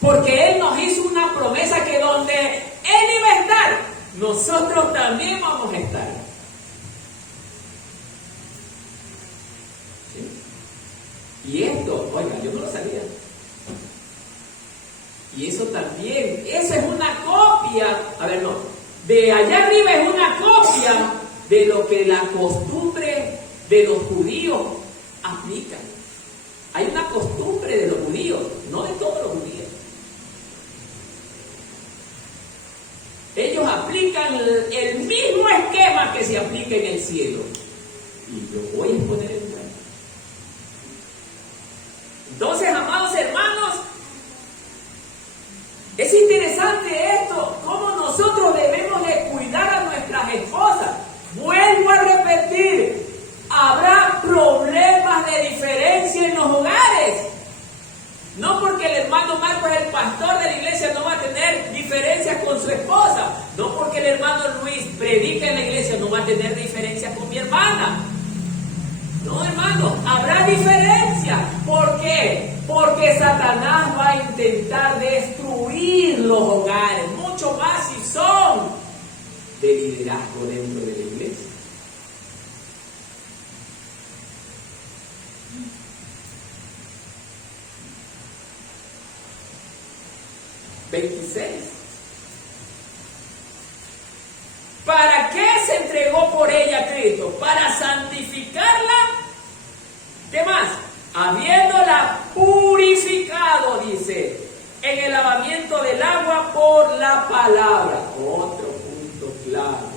Porque Él nos hizo una promesa que donde Él iba a estar, nosotros también vamos a estar. ¿Sí? Y esto, oiga, yo no lo sabía. Y eso también, eso es una copia, de allá arriba es una copia de lo que la costumbre de los judíos aplica. Hay una costumbre de los judíos, no de todos los judíos. Ellos aplican el mismo esquema que se aplica en el cielo. Y yo voy a exponer el lugar. Entonces, amados hermanos, es interesante esto, cómo nosotros debemos de cuidar a nuestras esposas. Vuelvo a repetir, habrá problemas de diferencia en los hogares. No porque el hermano Marcos es el pastor de la iglesia no va a tener diferencias con su esposa. No porque el hermano Luis predica en la iglesia no va a tener diferencias con mi hermana. No, hermano, habrá diferencias. ¿Por qué? Porque Satanás va a intentar destruir los hogares, mucho más si son de liderazgo dentro de la iglesia. ¿Para qué se entregó por ella Cristo? Para santificarla. ¿Qué más? Habiéndola purificado, dice, en el lavamiento del agua por la palabra. Otro punto clave.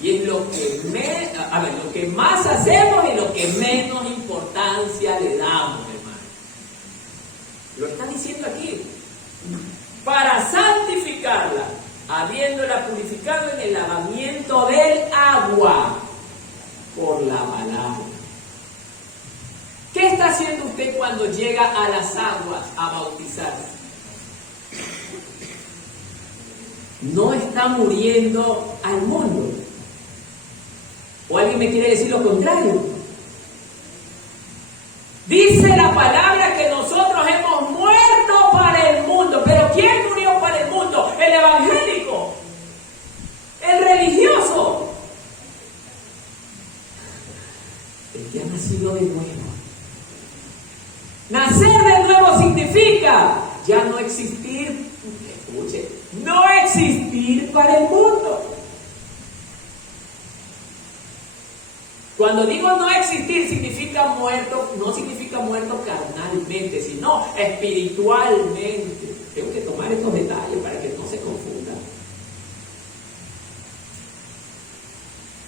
Y lo que más hacemos y lo que menos importancia le damos, hermano. Lo está diciendo aquí. Para santificarla, habiéndola purificado en el lavamiento del agua por la palabra. ¿Qué está haciendo usted cuando llega a las aguas a bautizarse? No está muriendo al mundo. ¿O alguien me quiere decir lo contrario? Dice la palabra que nosotros hemos muerto para el mundo. ¿Pero quién murió para el mundo? El evangélico, el religioso, el que ha nacido de nuevo. Nacer de nuevo significa ya no existir, escuche, no existir para el mundo. Cuando digo no existir, significa muerto, no significa muerto carnalmente, sino espiritualmente. Tengo que tomar estos detalles para que no se confunda.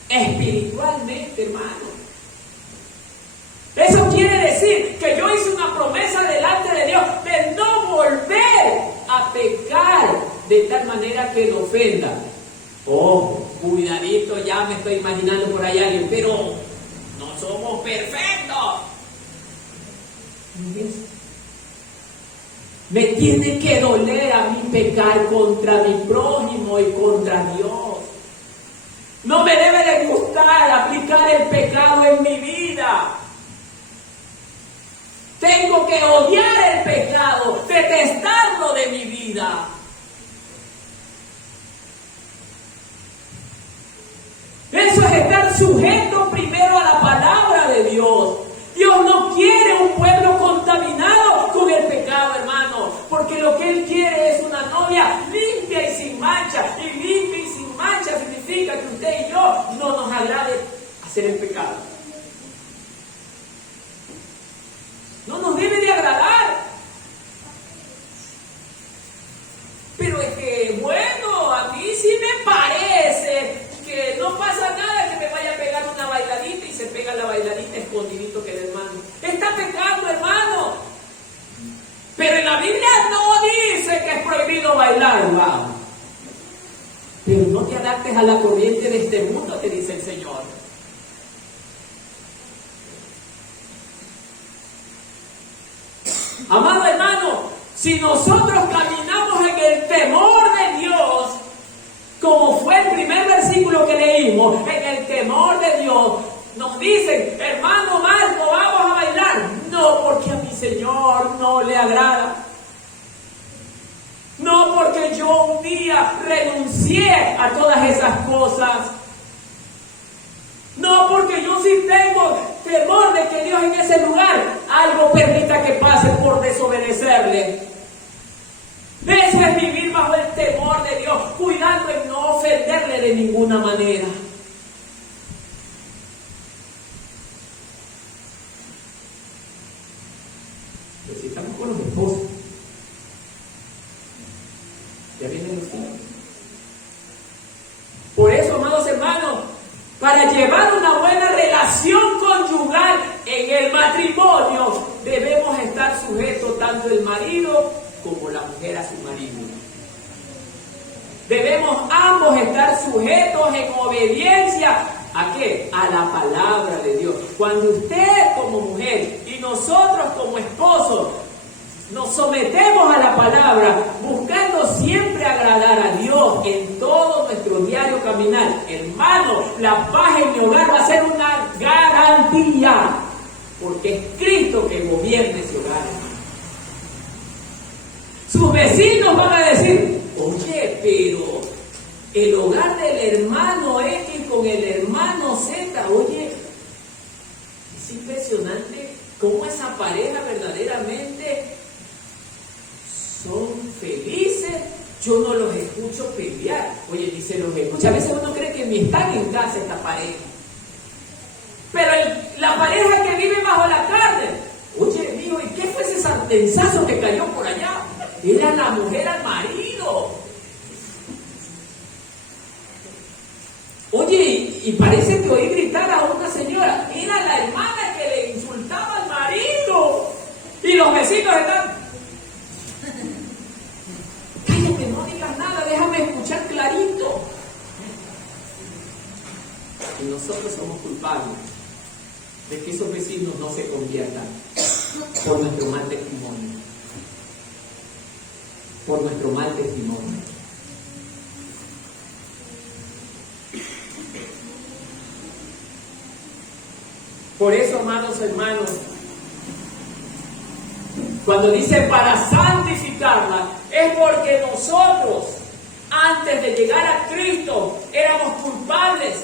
Espiritualmente, hermano. Eso quiere decir que yo hice una promesa delante de Dios de no volver a pecar de tal manera que lo ofenda. Oh, cuidadito, ya me estoy imaginando por ahí alguien, pero no somos perfectos. Me tiene que doler a mí pecar contra mi prójimo y contra Dios. No me debe de gustar aplicar el pecado en mi vida. Tengo que odiar el pecado, detestarlo de mi vida. Eso es estar sujeto primero a la palabra de Dios. Dios no quiere un pueblo contaminado con el pecado, hermano, porque lo que Él quiere es una novia limpia y sin mancha. Y limpia y sin mancha significa que usted y yo no nos agrade hacer el pecado. No nos debe de agradar. Pero es que, bueno, a mí sí me parece que no pasa nada que me vaya a pegar una bailadita y se pega la bailadita escondidito que el hermano. Está pecando, hermano. Pero en la Biblia no dice que es prohibido bailar, wow. Pero no te adaptes a la corriente de este mundo, te dice el Señor. Amado hermano, si nosotros caminamos en el temor de Dios, como fue el primer versículo que leímos, en el temor de Dios, nos dicen, hermano Marco, vamos a bailar. No, porque a mi Señor no le agrada. No, porque yo un día renuncié a todas esas cosas. No, porque yo sí tengo temor de que Dios en ese lugar algo permita que pase por desobedecerle. Eso es vivir bajo el temor de Dios, cuidando en no ofenderle de ninguna manera. Pero si estamos con los esposos, ya vienen los hijos. Por eso, amados hermanos, para llevar una buena relación conyugal en el matrimonio, debemos estar sujetos tanto el marido como la mujer a su marido. Debemos ambos estar sujetos en obediencia ¿a qué? A la palabra de Dios. Cuando usted como mujer y nosotros como esposos nos sometemos a la palabra, buscando siempre agradar a Dios en todo nuestro diario caminar, hermano, la paz en mi hogar va a ser una garantía, porque es Cristo que gobierna ese hogar, hermano. Sus vecinos van a decir, oye, pero el hogar del hermano X con el hermano Z, oye, es impresionante cómo esa pareja verdaderamente son felices. Yo no los escucho pelear. Oye, ni se los escucha. A veces uno cree que ni están en casa esta pareja. Pero la pareja que vive bajo la carne, oye, mijo, ¿y qué fue ese sartenzazo que cayó por allá? Era la mujer al marido. Oye, Y parece que oí gritar a una señora, mira la hermana que le insultaba al marido. Y los vecinos están, cállate, no digas nada, déjame escuchar clarito. Y nosotros somos culpables de que esos vecinos no se conviertan por nuestro mal testimonio. Por nuestro mal testimonio. Por eso, amados hermanos, cuando dice para santificarla, es porque nosotros, antes de llegar a Cristo, éramos culpables,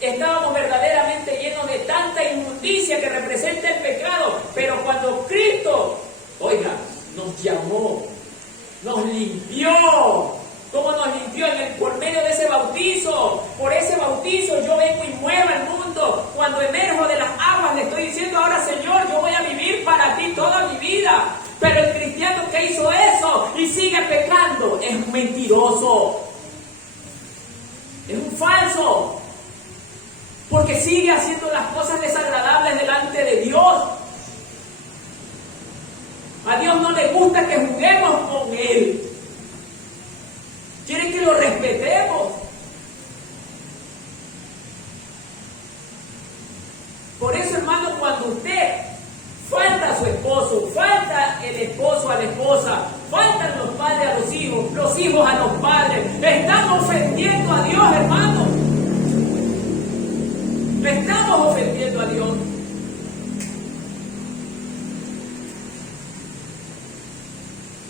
estábamos verdaderamente llenos de tanta inmundicia que representa el pecado, pero cuando Cristo, oiga, nos llamó, nos limpió. ¿Cómo nos limpió? Por medio de ese bautizo. Por ese bautizo yo vengo y muevo el mundo. Cuando emerjo de las aguas le estoy diciendo ahora, Señor, yo voy a vivir para ti toda mi vida. Pero el cristiano que hizo eso y sigue pecando es un mentiroso. Es un falso. Porque sigue haciendo las cosas desagradables delante de Dios. A Dios no le gusta que juguemos con Él. Quiere que lo respetemos. Por eso, hermano, cuando usted falta a su esposo, falta el esposo a la esposa, faltan los padres a los hijos a los padres, estamos ofendiendo a Dios, hermano. Estamos ofendiendo a Dios.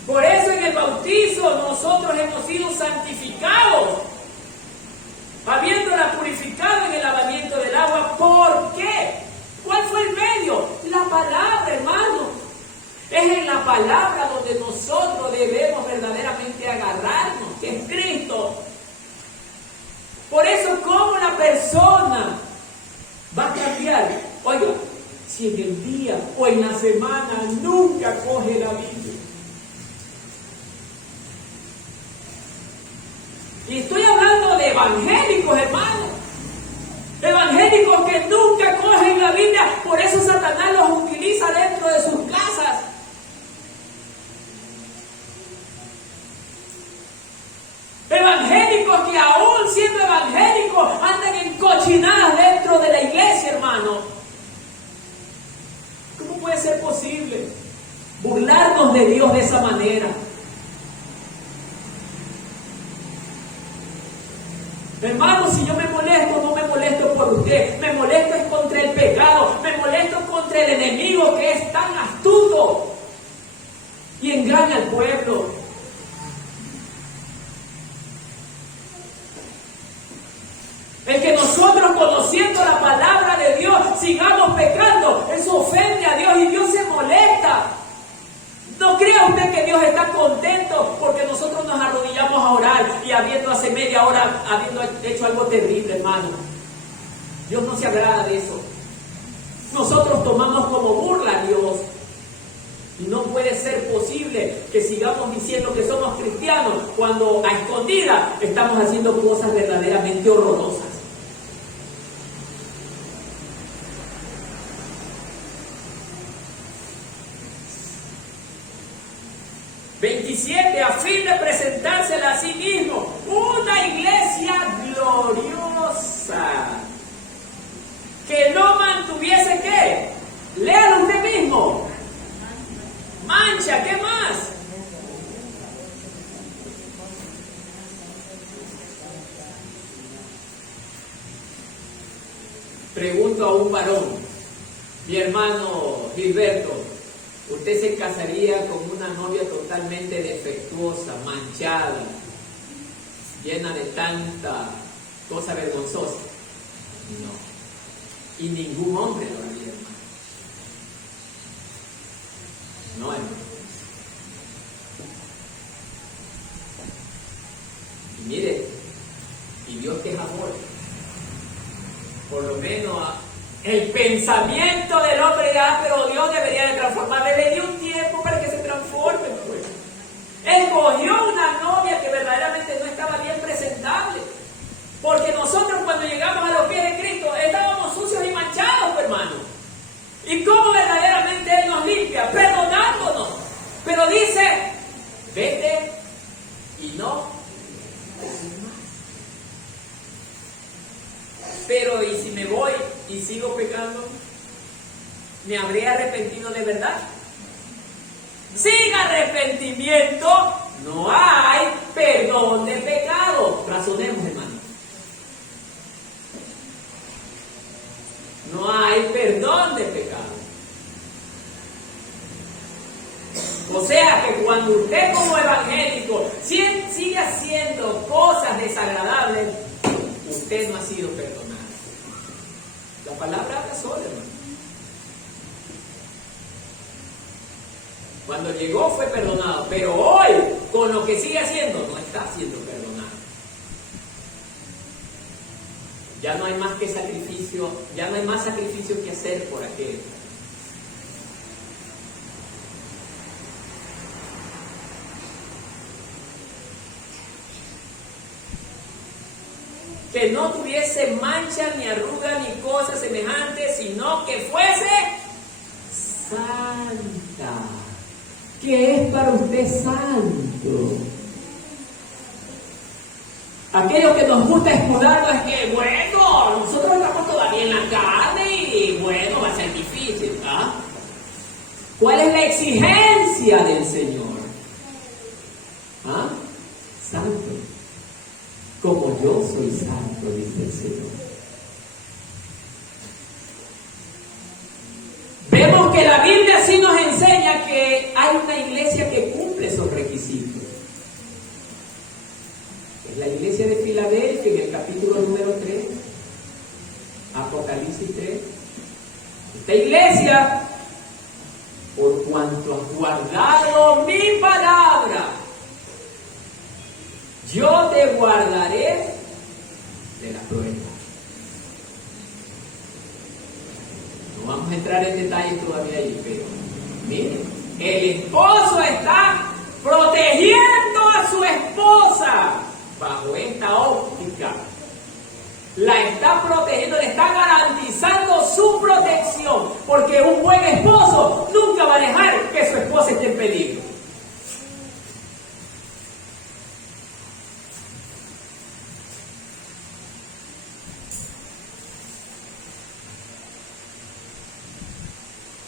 Por eso en el bautizo nosotros hemos sido santificados, habiéndola purificado en el lavamiento del agua. ¿Por qué? ¿Cuál fue el medio? La palabra, hermano. Es en la palabra donde nosotros debemos verdaderamente agarrarnos, que es Cristo. Por eso, ¿cómo la persona va a cambiar? Oiga, si en el día o en la semana nunca coge la Biblia. Y estoy hablando de evangélicos, hermanos. Evangélicos que nunca cogen la Biblia. Por eso Satanás los utiliza dentro de sus casas. Evangélicos que aún siendo evangélicos andan en cochinadas dentro de la iglesia, hermano. ¿Cómo puede ser posible burlarnos de Dios de esa manera? Hermano, si yo me molesto, no me molesto por usted, me molesto es contra el pecado, me molesto contra el enemigo que es tan astuto y engaña al pueblo. El que nosotros, conociendo la palabra de Dios, sigamos pecando, eso ofende a Dios y Dios se molesta. No crea usted que Dios está contento porque nosotros nos arrodillamos a orar y habiendo hace media hora, habiendo hecho algo terrible, hermano. Dios no se agrada de eso. Nosotros tomamos como burla a Dios. Y no puede ser posible que sigamos diciendo que somos cristianos cuando a escondidas estamos haciendo cosas verdaderamente horrorosas. A fin de presentársela a sí mismo, una iglesia gloriosa, que no mantuviese, ¿qué? Léalo usted mismo. Mancha, ¿qué más? Pregunto a un varón, mi hermano Gilberto, ¿usted se casaría con una novia totalmente defectuosa, manchada, llena de tanta cosa vergonzosa? No. Y ningún hombre lo haría, hermano. No, hermano. Y mire, y Dios que es amor. Por lo menos el pensamiento del hombre pero Dios debería de transformarle. Le dio un tiempo para que se transforme, pues. Escogió una novia que verdaderamente no estaba bien presentable. Porque nosotros cuando llegamos a los pies de manchados, hermano. ¿Y cómo verdaderamente Él nos limpia? Perdonándonos. Pero dice, vete y no peques más. Pero ¿y si me voy y sigo pecando? ¿Me habré arrepentido de verdad? Sin arrepentimiento no hay perdón de pecado. Razonemos, hermano. No hay perdón de pecado. O sea que cuando usted como evangélico sigue haciendo cosas desagradables, usted no ha sido perdonado. La palabra habla sola, hermano. Cuando llegó fue perdonado, pero hoy, con lo que sigue haciendo, no está siendo perdonado. Ya no hay más que sacrificio, ya no hay más sacrificio que hacer por aquel. Que no tuviese mancha, ni arruga, ni cosa semejante, sino que fuese santa. ¿Qué es para usted santo? Aquello que nos gusta escudarnos es que, bueno, nosotros estamos todavía en la carne y, bueno, va a ser difícil, ¿ah? ¿Cuál es la exigencia del Señor? ¿Ah? Santo. Como yo soy santo, dice el Señor. Vemos que la Biblia sí nos enseña que hay una iglesia que cumple esos requisitos. Es la iglesia de Filadelfia en el capítulo número 3, Apocalipsis 3. Esta iglesia, por cuanto has guardado mi palabra, yo te guardaré de la prueba. No vamos a entrar en detalles todavía allí, pero miren, el esposo está protegiendo a su esposa bajo esta óptica. La está protegiendo, le está garantizando su protección, porque un buen esposo nunca va a dejar que su esposa esté en peligro.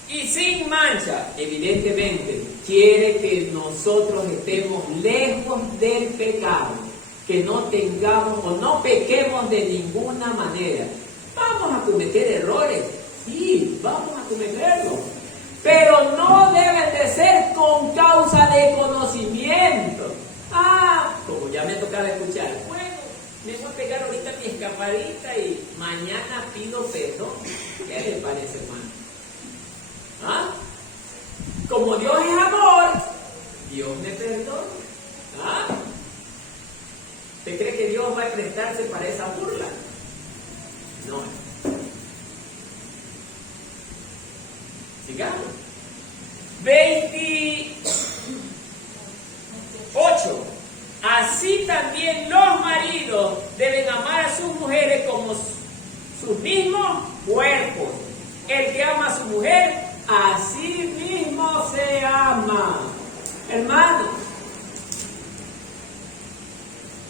Y sin mancha, evidentemente, quiere que nosotros estemos lejos del pecado, que no tengamos o no pequemos de ninguna manera. Vamos a cometer errores, sí, vamos a cometerlos, pero no deben de ser con causa de conocimiento. Como ya me ha tocado escuchar, bueno, me voy a pegar ahorita mi escapadita y mañana pido perdón. ¿Qué le parece, hermano? Como Dios es amor, Dios me perdona. ¿Usted cree que Dios va a prestarse para esa burla? No. Sigamos. 28. Así también los maridos deben amar a sus mujeres como sus mismos cuerpos. El que ama a su mujer, a sí mismo se ama. Hermanos,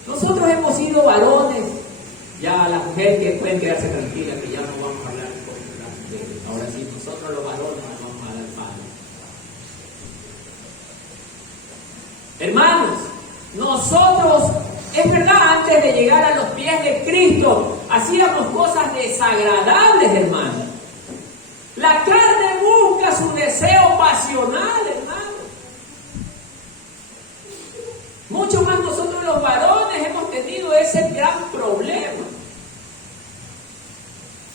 nosotros hemos sido varones. Ya las mujeres pueden quedarse tranquilas, que ya no vamos a hablar con las mujeres. Ahora sí, nosotros los varones nos vamos a dar palo. Hermanos, nosotros, es verdad, antes de llegar a los pies de Cristo, hacíamos cosas desagradables, hermanos. La carne busca su deseo pasional, hermano. Mucho más nosotros los varones hemos tenido ese gran problema.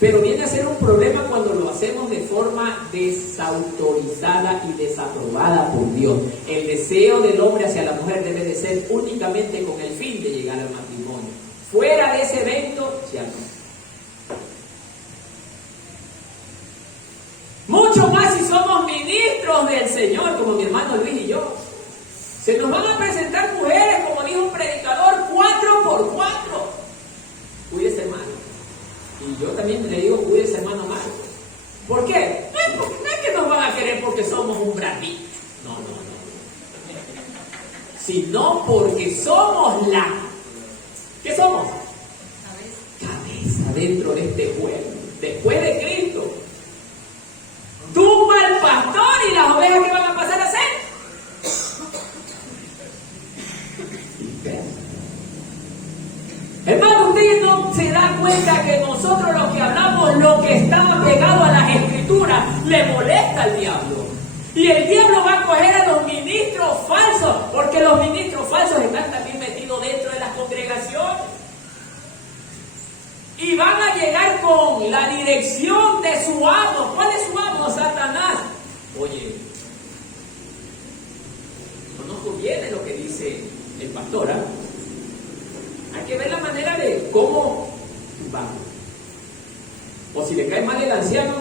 Pero viene a ser un problema cuando lo hacemos de forma desautorizada y desaprobada por Dios. El deseo del hombre hacia la mujer debe de ser únicamente con el fin de llegar al matrimonio. Fuera de ese evento, ya no. Mucho más si somos ministros del Señor, como mi hermano Luis y yo. Se nos van a presentar mujeres, como dijo un predicador, 4x4. Cuídese, hermano. Y yo también le digo, cuídese, hermano Marco. ¿Por qué? No es que nos van a querer porque somos un bradito. No. Sino porque somos ¿qué somos? Cabeza dentro de este juego. Después de Cristo. Tumba al pastor y las ovejas, ¿qué van a pasar a hacer? Hermano, usted no se da cuenta que nosotros los que hablamos lo que está pegado a las escrituras le molesta al diablo. Y el diablo va a coger a los ministros falsos, porque los ministros falsos están también metidos dentro de las congregaciones. Y van a llegar con la dirección de su amo. ¿Cuál es su amo? Satanás. Oye, no nos conviene lo que dice el pastor, ¿eh? Hay que ver la manera de cómo va. O si le cae mal el anciano,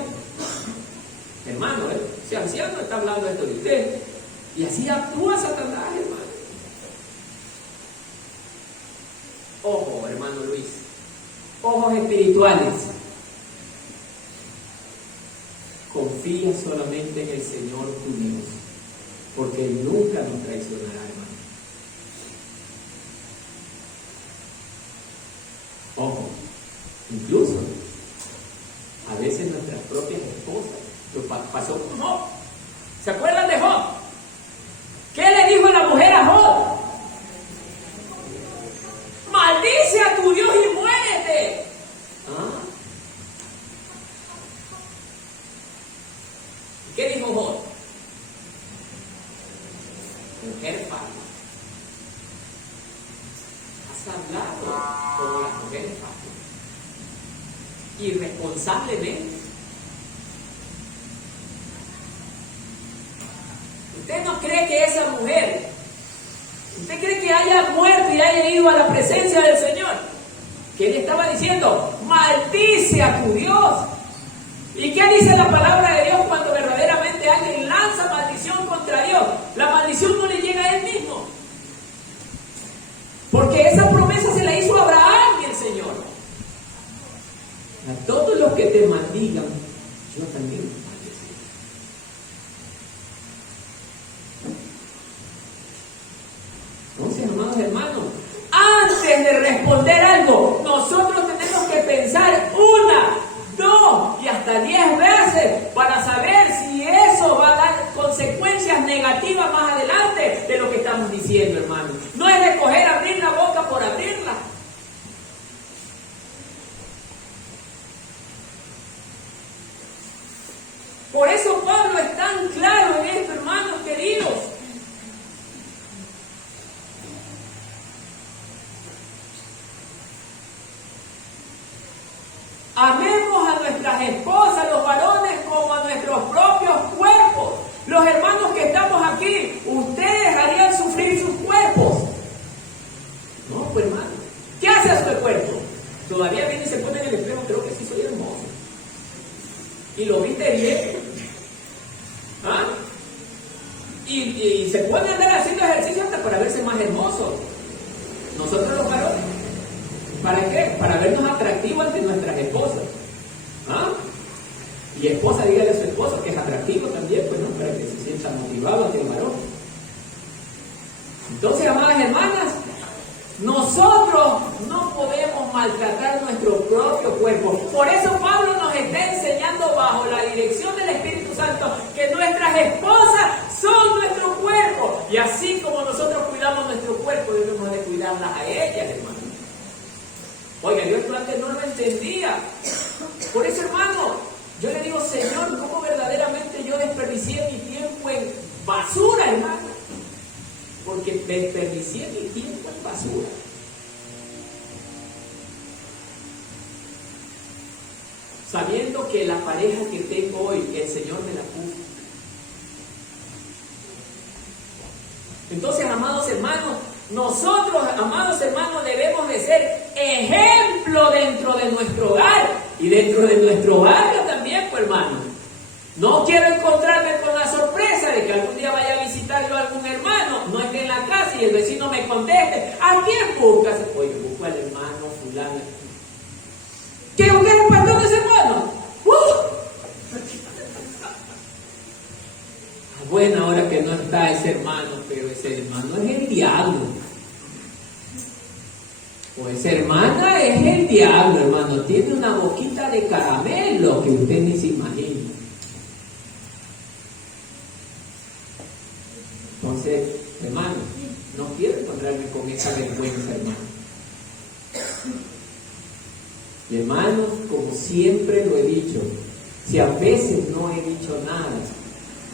hermano, ese anciano está hablando esto de usted. Y así actúa Satanás, hermano. Ojo, hermano Luis. Ojos espirituales. Confía solamente en el Señor tu Dios, porque Él nunca nos traicionará, hermano. Ojo, incluso a veces nuestras propias esposas, lo pasó con Job. ¿Se acuerdan de Job? ¿Qué le dijo la mujer a Job? Maldice a tu Dios y muérete. ¿Qué dijo Job? Mujer falsa. Has hablado como las mujeres falsas. Irresponsablemente. ¿Usted no cree que esa mujer, usted cree que haya muerto y haya ido a la presencia del Señor? ¿Qué le estaba diciendo? Maldice a tu Dios. ¿Y qué dice la palabra de Dios cuando verdaderamente alguien lanza maldición contra Dios? La maldición no le llega a él mismo. Porque esa promesa se la hizo a Abraham y el Señor. A todos los que te maldigan, yo también los maldeciré. Entonces, amados hermanos, antes de responder algo, nosotros tenemos que pensar 1, 2 y hasta 10 veces para saber si eso va a dar consecuencias negativas más adelante de lo que estamos diciendo, hermano. No es de coger, abrir la boca por abrirla. Por eso Pablo es tan claro en esto, hermanos queridos. Amemos a nuestras esposas, los varones, como a nuestros propios cuerpos. Los hermanos que estamos aquí, ustedes harían sufrir sus cuerpos. No, pues hermano, ¿qué hace a su cuerpo? Todavía viene y se pone en el espejo, creo que sí soy hermoso. Y lo viste bien. ¿Ah? Y se puede andar haciendo ejercicio hasta para verse más hermoso. Nosotros los varones. ¿Para qué? Para vernos atractivos ante nuestras esposas. ¿Ah? Y esposa, dígale a su esposo que es atractivo también, pues no, para que se sienta motivado ante el varón. Entonces, amadas hermanas, nosotros no podemos maltratar nuestro propio cuerpo. Por eso Pablo nos está enseñando bajo la dirección del Espíritu Santo que nuestras esposas son nuestro cuerpo. Y así como nosotros cuidamos nuestro cuerpo, debemos de cuidarlas a ellas, hermanos. Oiga, yo esto antes no lo entendía. Por eso, hermano, yo le digo, Señor, ¿cómo verdaderamente yo desperdicié mi tiempo en basura, hermano? Porque desperdicié mi tiempo en basura. Sabiendo que la pareja que tengo hoy, el Señor me la puso. Entonces, amados hermanos, nosotros, amados hermanos, debemos de ser ejemplo dentro de nuestro hogar y dentro de nuestro barrio también, pues hermano. No quiero encontrarme con la sorpresa de que algún día vaya a visitar yo a algún hermano, no esté en la casa y el vecino me conteste, ¿a quién buscas? Oye, busco al hermano fulano. ¿Qué? ¿Usted es pastor de ese hermano? bueno, ahora que no está ese hermano, pero ese hermano es el diablo. O esa hermana es el diablo, hermano. Tiene una boquita de caramelo que usted ni se imagina. Entonces, hermano, no quiero encontrarme con esa vergüenza, hermano. Y hermanos, como siempre lo he dicho, si a veces no he dicho nada,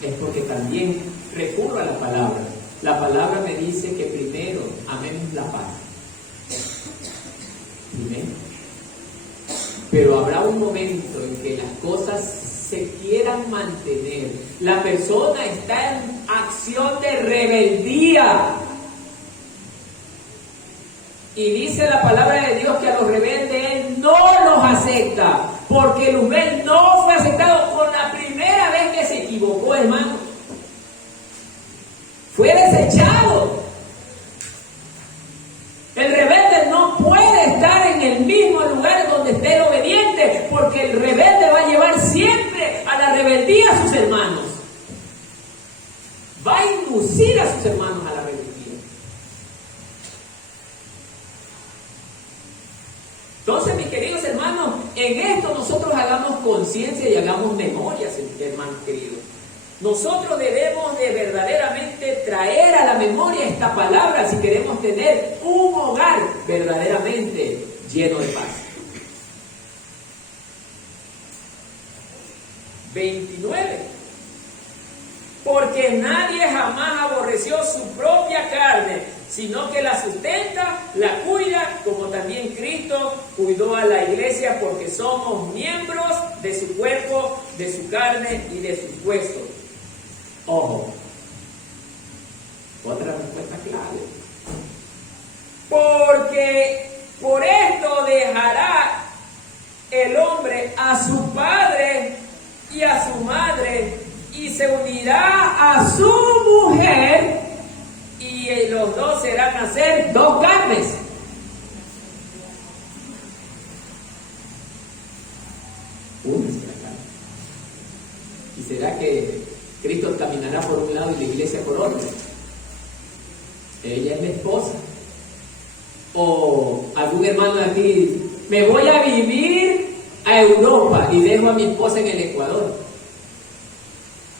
es porque también recurro a la palabra. La palabra me dice que primero amemos la paz. Primero. Pero habrá un momento en que las cosas se quieran mantener. La persona está en acción de rebeldía. Y dice la palabra de Dios que a los rebeldes Él no los acepta. Porque Luzbel no fue aceptado con la primera vez que se equivocó, hermano. Fue desechado. El rebelde no puede estar en el mismo lugar donde esté el obediente, porque el rebelde va a llevar siempre a la rebeldía a sus hermanos. Va a inducir a sus hermanos a la rebeldía. Entonces, mis queridos hermanos, en esto nosotros hagamos conciencia y hagamos memorias, hermanos queridos. Nosotros debemos de verdaderamente traer a la memoria esta palabra si queremos tener un hogar verdaderamente lleno de paz. 29. Porque nadie jamás aborreció su propia carne, sino que la sustenta, la cuida, como también Cristo cuidó a la iglesia, porque somos miembros de su cuerpo, de su carne y de sus huesos. Ojo, otra respuesta clave. Porque por esto dejará el hombre a su padre y a su madre, y se unirá a su mujer, y los dos serán a ser dos carnes. Una será carne. ¿Y será que Cristo caminará por un lado y la iglesia por otro? Ella es la esposa. O algún hermano de aquí, me voy a vivir a Europa y dejo a mi esposa en el Ecuador.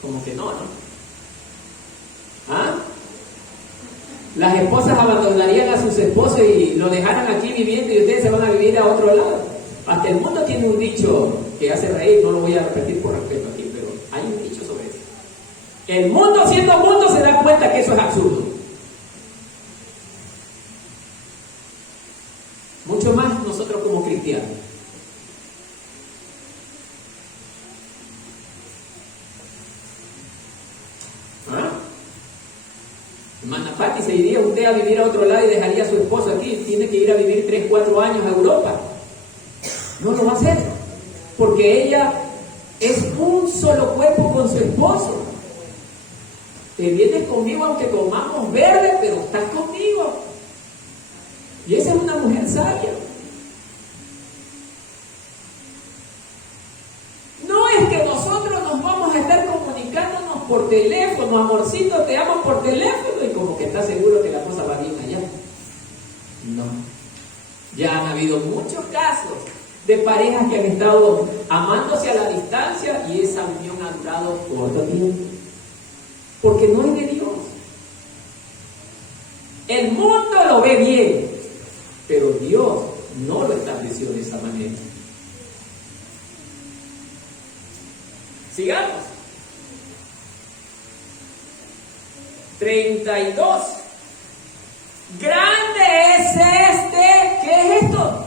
Como que no, ¿no? ¿Ah? Las esposas abandonarían a sus esposos y lo dejaran aquí viviendo y ustedes se van a vivir a otro lado. Hasta el mundo tiene un dicho que hace reír, no lo voy a repetir por respeto aquí, pero hay un dicho sobre eso. El mundo, siendo mundo, se da cuenta que eso es absurdo. Mucho más nosotros como cristianos. ¿Ah? Hermana Fati, ¿se iría usted a vivir a otro lado y dejaría a su esposo aquí? Tiene que ir a vivir 3, 4 años a Europa. No lo va a hacer, porque ella es un solo cuerpo con su esposo. Te vienes conmigo aunque comamos verde, pero estás conmigo. Y esa es una mujer sabia. No es que nosotros nos vamos a estar comunicándonos por teléfono, amorcito, te amo por teléfono, y como que estás seguro que la cosa va bien allá. No. Ya han habido muchos casos de parejas que han estado amándose a la distancia y esa unión ha durado corto tiempo. Porque no es de Dios. El mundo lo ve bien, pero Dios no lo estableció de esa manera. Sigamos. 32. Grande es este. ¿Qué es esto?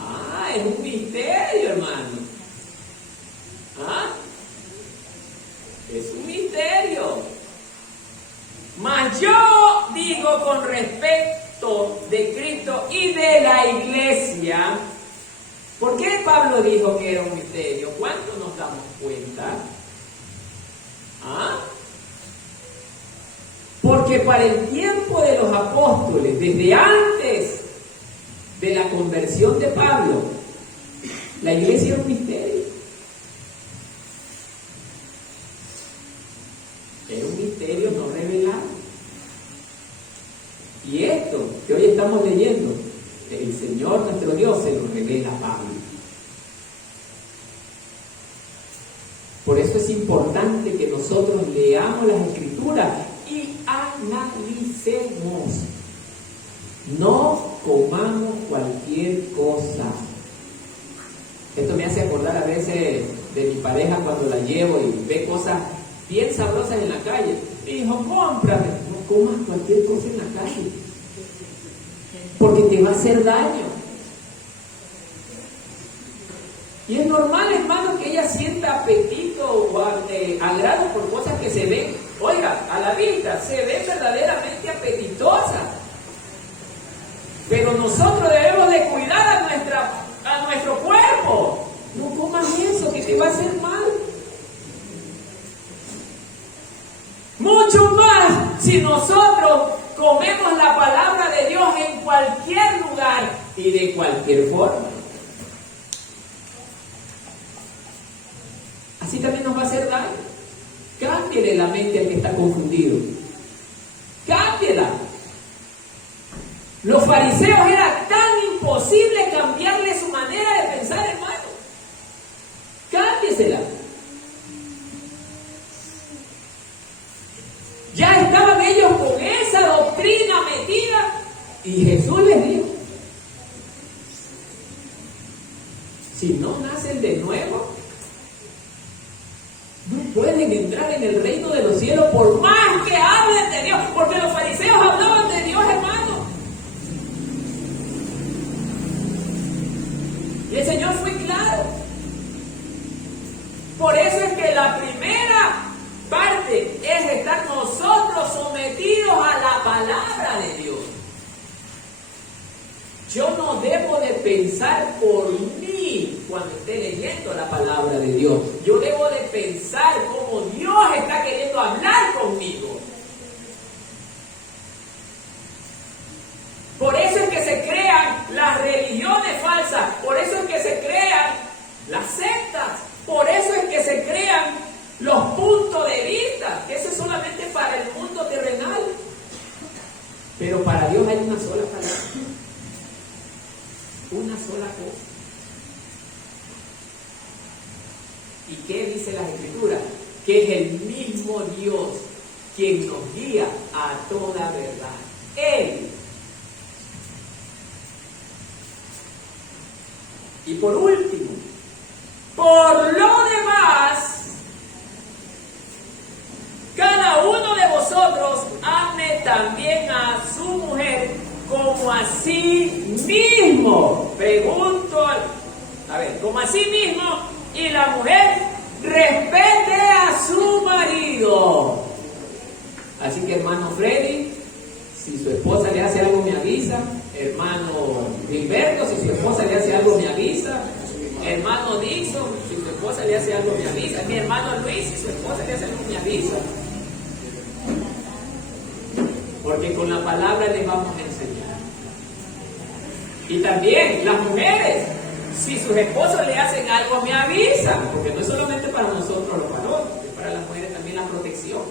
Ah, es un misterio, hermano. ¿Ah? Es un misterio. Mas yo digo con respecto de Cristo y de la iglesia. ¿Por qué Pablo dijo que era un misterio? ¿Cuánto nos damos cuenta? ¿Ah? Porque para el tiempo de los apóstoles, desde antes de la conversión de Pablo, la iglesia era un misterio. Era un misterio no revelado. Y esto que hoy estamos leyendo, el Señor nuestro Dios se lo revela a Pablo. Por eso es importante que nosotros leamos las Escrituras y analicemos. No comamos cualquier cosa. Esto me hace acordar a veces de mi pareja cuando la llevo y ve cosas bien sabrosas en la calle. Me dijo, cómprame. No comas cualquier cosa en la calle, porque te va a hacer daño. Y es normal, hermano, que ella sienta apetito o agrado por cosas que se ven, oiga, a la vista, se ven verdaderamente apetitosas. Pero nosotros debemos de cuidar a nuestro cuerpo. No comas eso, que te va a hacer mal. Mucho más si nosotros comemos la palabra de Dios en cualquier lugar y de cualquier forma. Así también nos va a hacer daño. Cámbiale la mente al que está confundido. Cámbiala. Los fariseos era tan imposible cambiarle su manera de pensar, hermano. Cámbiesela. Ya estaban ellos con esa doctrina metida y Jesús les dijo, si no nacen de nuevo, no pueden entrar en el reino de los cielos por más que hablen de Dios, porque los fariseos hablaban de Dios, hermano. Y el Señor fue claro. Por eso es que la primera parte es estar nosotros sometidos a la palabra de Dios. Yo no debo de pensar por mí cuando esté leyendo la palabra de Dios. Yo debo de pensar cómo Dios está queriendo hablar conmigo. Por eso es que se crean las religiones falsas. Por eso es que se crean las sectas. Por eso es que se crean los puntos de vista, que eso es solamente para el mundo terrenal. Pero para Dios hay una sola palabra. Una sola cosa. ¿Y qué dice las Escrituras? Que es el mismo Dios quien nos guía a toda verdad. Él. Y por último, por lo demás, cada uno de vosotros ame también a su mujer como a sí mismo. Pregunto, a ver, como a sí mismo, y la mujer respete a su marido. Así que, hermano Freddy, si su esposa le hace algo me avisa. Hermano Gilberto, si su esposa le hace algo me avisa. Hermano Dixon, si su esposa le hace algo me avisa. Mi hermano Luis, si su esposa le hace algo me avisa. Porque con la palabra les vamos a enseñar. Y también las mujeres, si sus esposos le hacen algo me avisan. Porque no es solamente para nosotros los varones, es para las mujeres también la protección.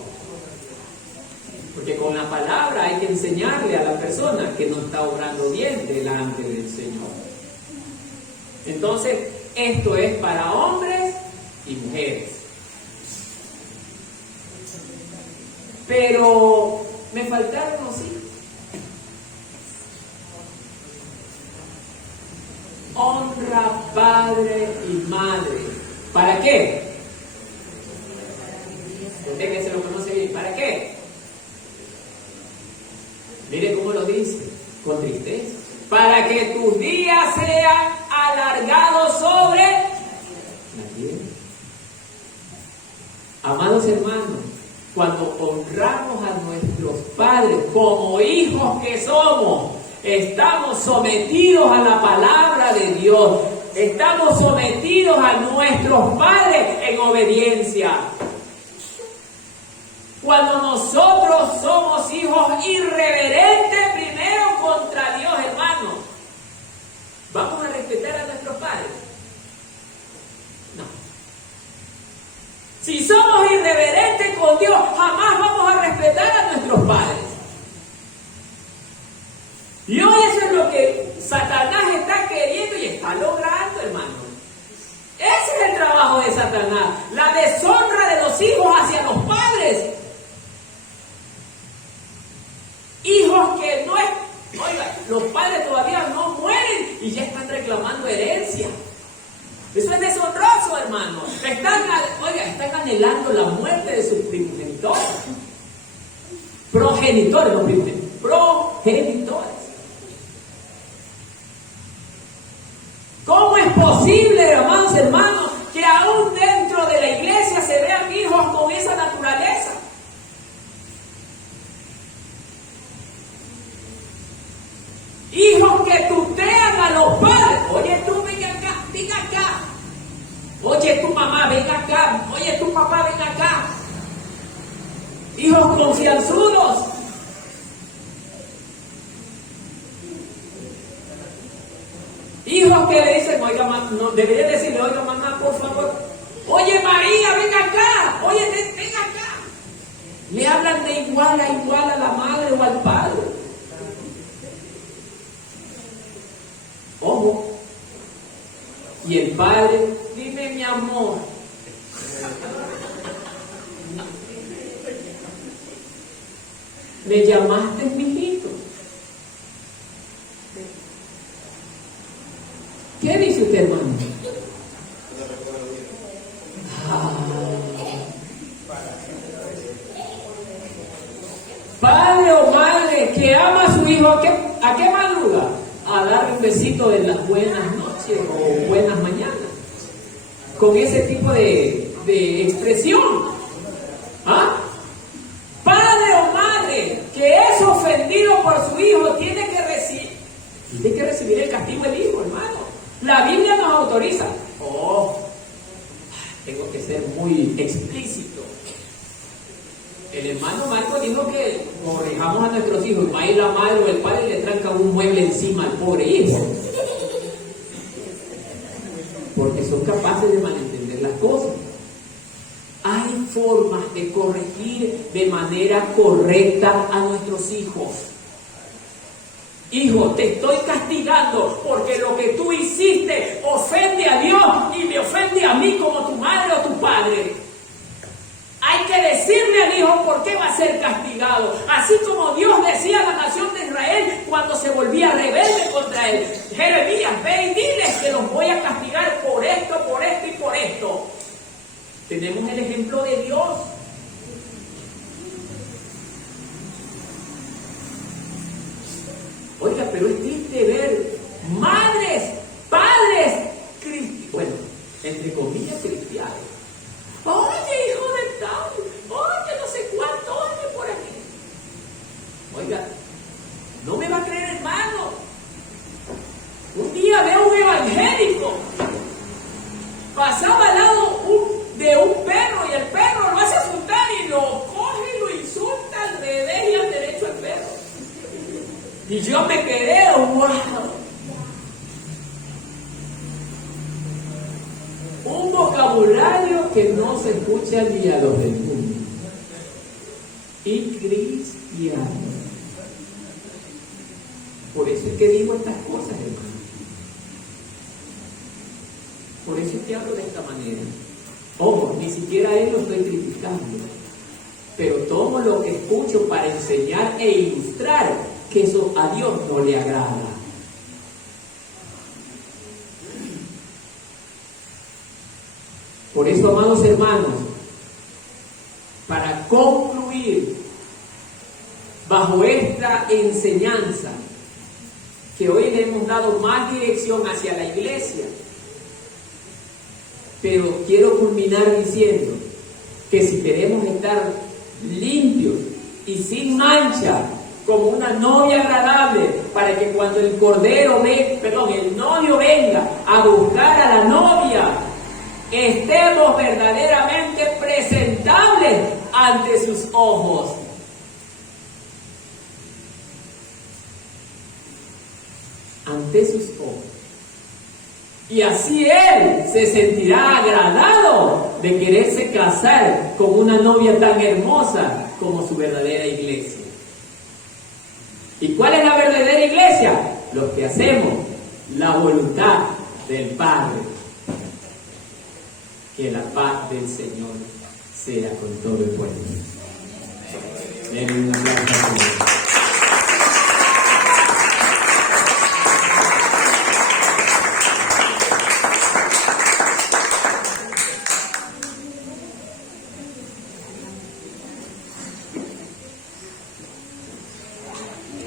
Porque con la palabra hay que enseñarle a la persona que no está obrando bien delante del Señor. Entonces, esto es para hombres y mujeres. Pero me faltaron los hijos. Honra padre y madre. ¿Para qué? Usted que se lo conoce bien. ¿Para qué? Mire cómo lo dice, con tristeza. Para que tus días sean alargados sobre la tierra. Amados hermanos, cuando honramos a nuestros padres como hijos que somos, estamos sometidos a la palabra de Dios. Estamos sometidos a nuestros padres en obediencia. Cuando nosotros somos hijos irreverentes primero contra Dios, hermano, ¿vamos a respetar a nuestros padres? No. Si somos irreverentes que con Dios jamás vamos a respetar a nuestros padres. Y hoy eso es lo que Satanás está queriendo y está logrando, hermano. Ese es el trabajo de Satanás, la deshonra de los hijos hacia los padres. Hijos que no es, oiga, los padres todavía no mueren y ya están reclamando herencia. Eso es deshonroso, hermano. Están anhelando la muerte de sus progenitores. Progenitores, no progenitores. Progenitores. ¿Cómo es posible, hermanos, que aún dentro de la iglesia se vean hijos con esa naturaleza? Hijos que tutean a los padres. Oye, tú ven acá. Oye, tu mamá, ven acá. Oye, tu papá, ven acá. Hijos concienzudos. Hijos que le dicen, oiga, no, debería decirle, oiga, mamá, por favor. Oye, María, ven acá. Oye, ven acá. Le hablan de igual a la madre o al padre. Ojo. Y el padre, dime mi amor. ¿Me llamaste, mijito? ¿Qué dice usted, hermano? Padre o madre que ama a su hijo, ¿a qué madruga? A darle un besito en las buenas noches o buenas mañanas. Con ese tipo de expresión. ¿Ah? Padre o madre que es ofendido por su hijo tiene que recibir el castigo del hijo, hermano. La Biblia nos autoriza. Tengo que ser muy explícito. El hermano Marco dijo que corrijamos a nuestros hijos. Va a ir la madre o el padre y le tranca un mueble encima al pobre hijo. Porque son capaces de malentender las cosas. Hay formas de corregir de manera correcta a nuestros hijos. Hijo, te estoy castigando porque lo que tú hiciste ofende a Dios y me ofende a mí como tu madre o tu padre. Hay que decirle al hijo por qué va a ser castigado. Así como Dios decía a la nación de Israel cuando se volvía rebelde contra él. Jeremías, ve y diles que los voy a castigar por esto y por esto. Tenemos el ejemplo de Dios. Oiga, pero es triste ver madres, padres, entre comillas cristianos. Oye, hijo de tal, oye, no sé cuánto, oye, por aquí. Oiga, no me va a creer, hermano. Un día veo un evangélico. Pasaba al lado de un perro y el perro lo hace asustar y lo coge y lo insulta al revés y al derecho al perro. Y yo me quedé, wow. Un vocabulario que no se escucha ni a los del mundo. Y cristiano. Por eso es que digo estas cosas, hermano. Por eso es que hablo de esta manera. Ojo, ni siquiera a él lo estoy criticando. Pero tomo lo que escucho para enseñar e ilustrar que eso a Dios no le agrada. Por eso, amados hermanos, para concluir bajo esta enseñanza, que hoy le hemos dado más dirección hacia la iglesia, pero quiero culminar diciendo que si queremos estar limpios y sin mancha, como una novia agradable, para que cuando el novio venga a buscar a la novia, estemos verdaderamente presentables ante sus ojos. Ante sus ojos. Y así Él se sentirá agradado de quererse casar con una novia tan hermosa como su verdadera iglesia. ¿Y cuál es la verdadera iglesia? Los que hacemos la voluntad del Padre. Que la paz del Señor sea con todo el pueblo. Den un aplauso a Dios.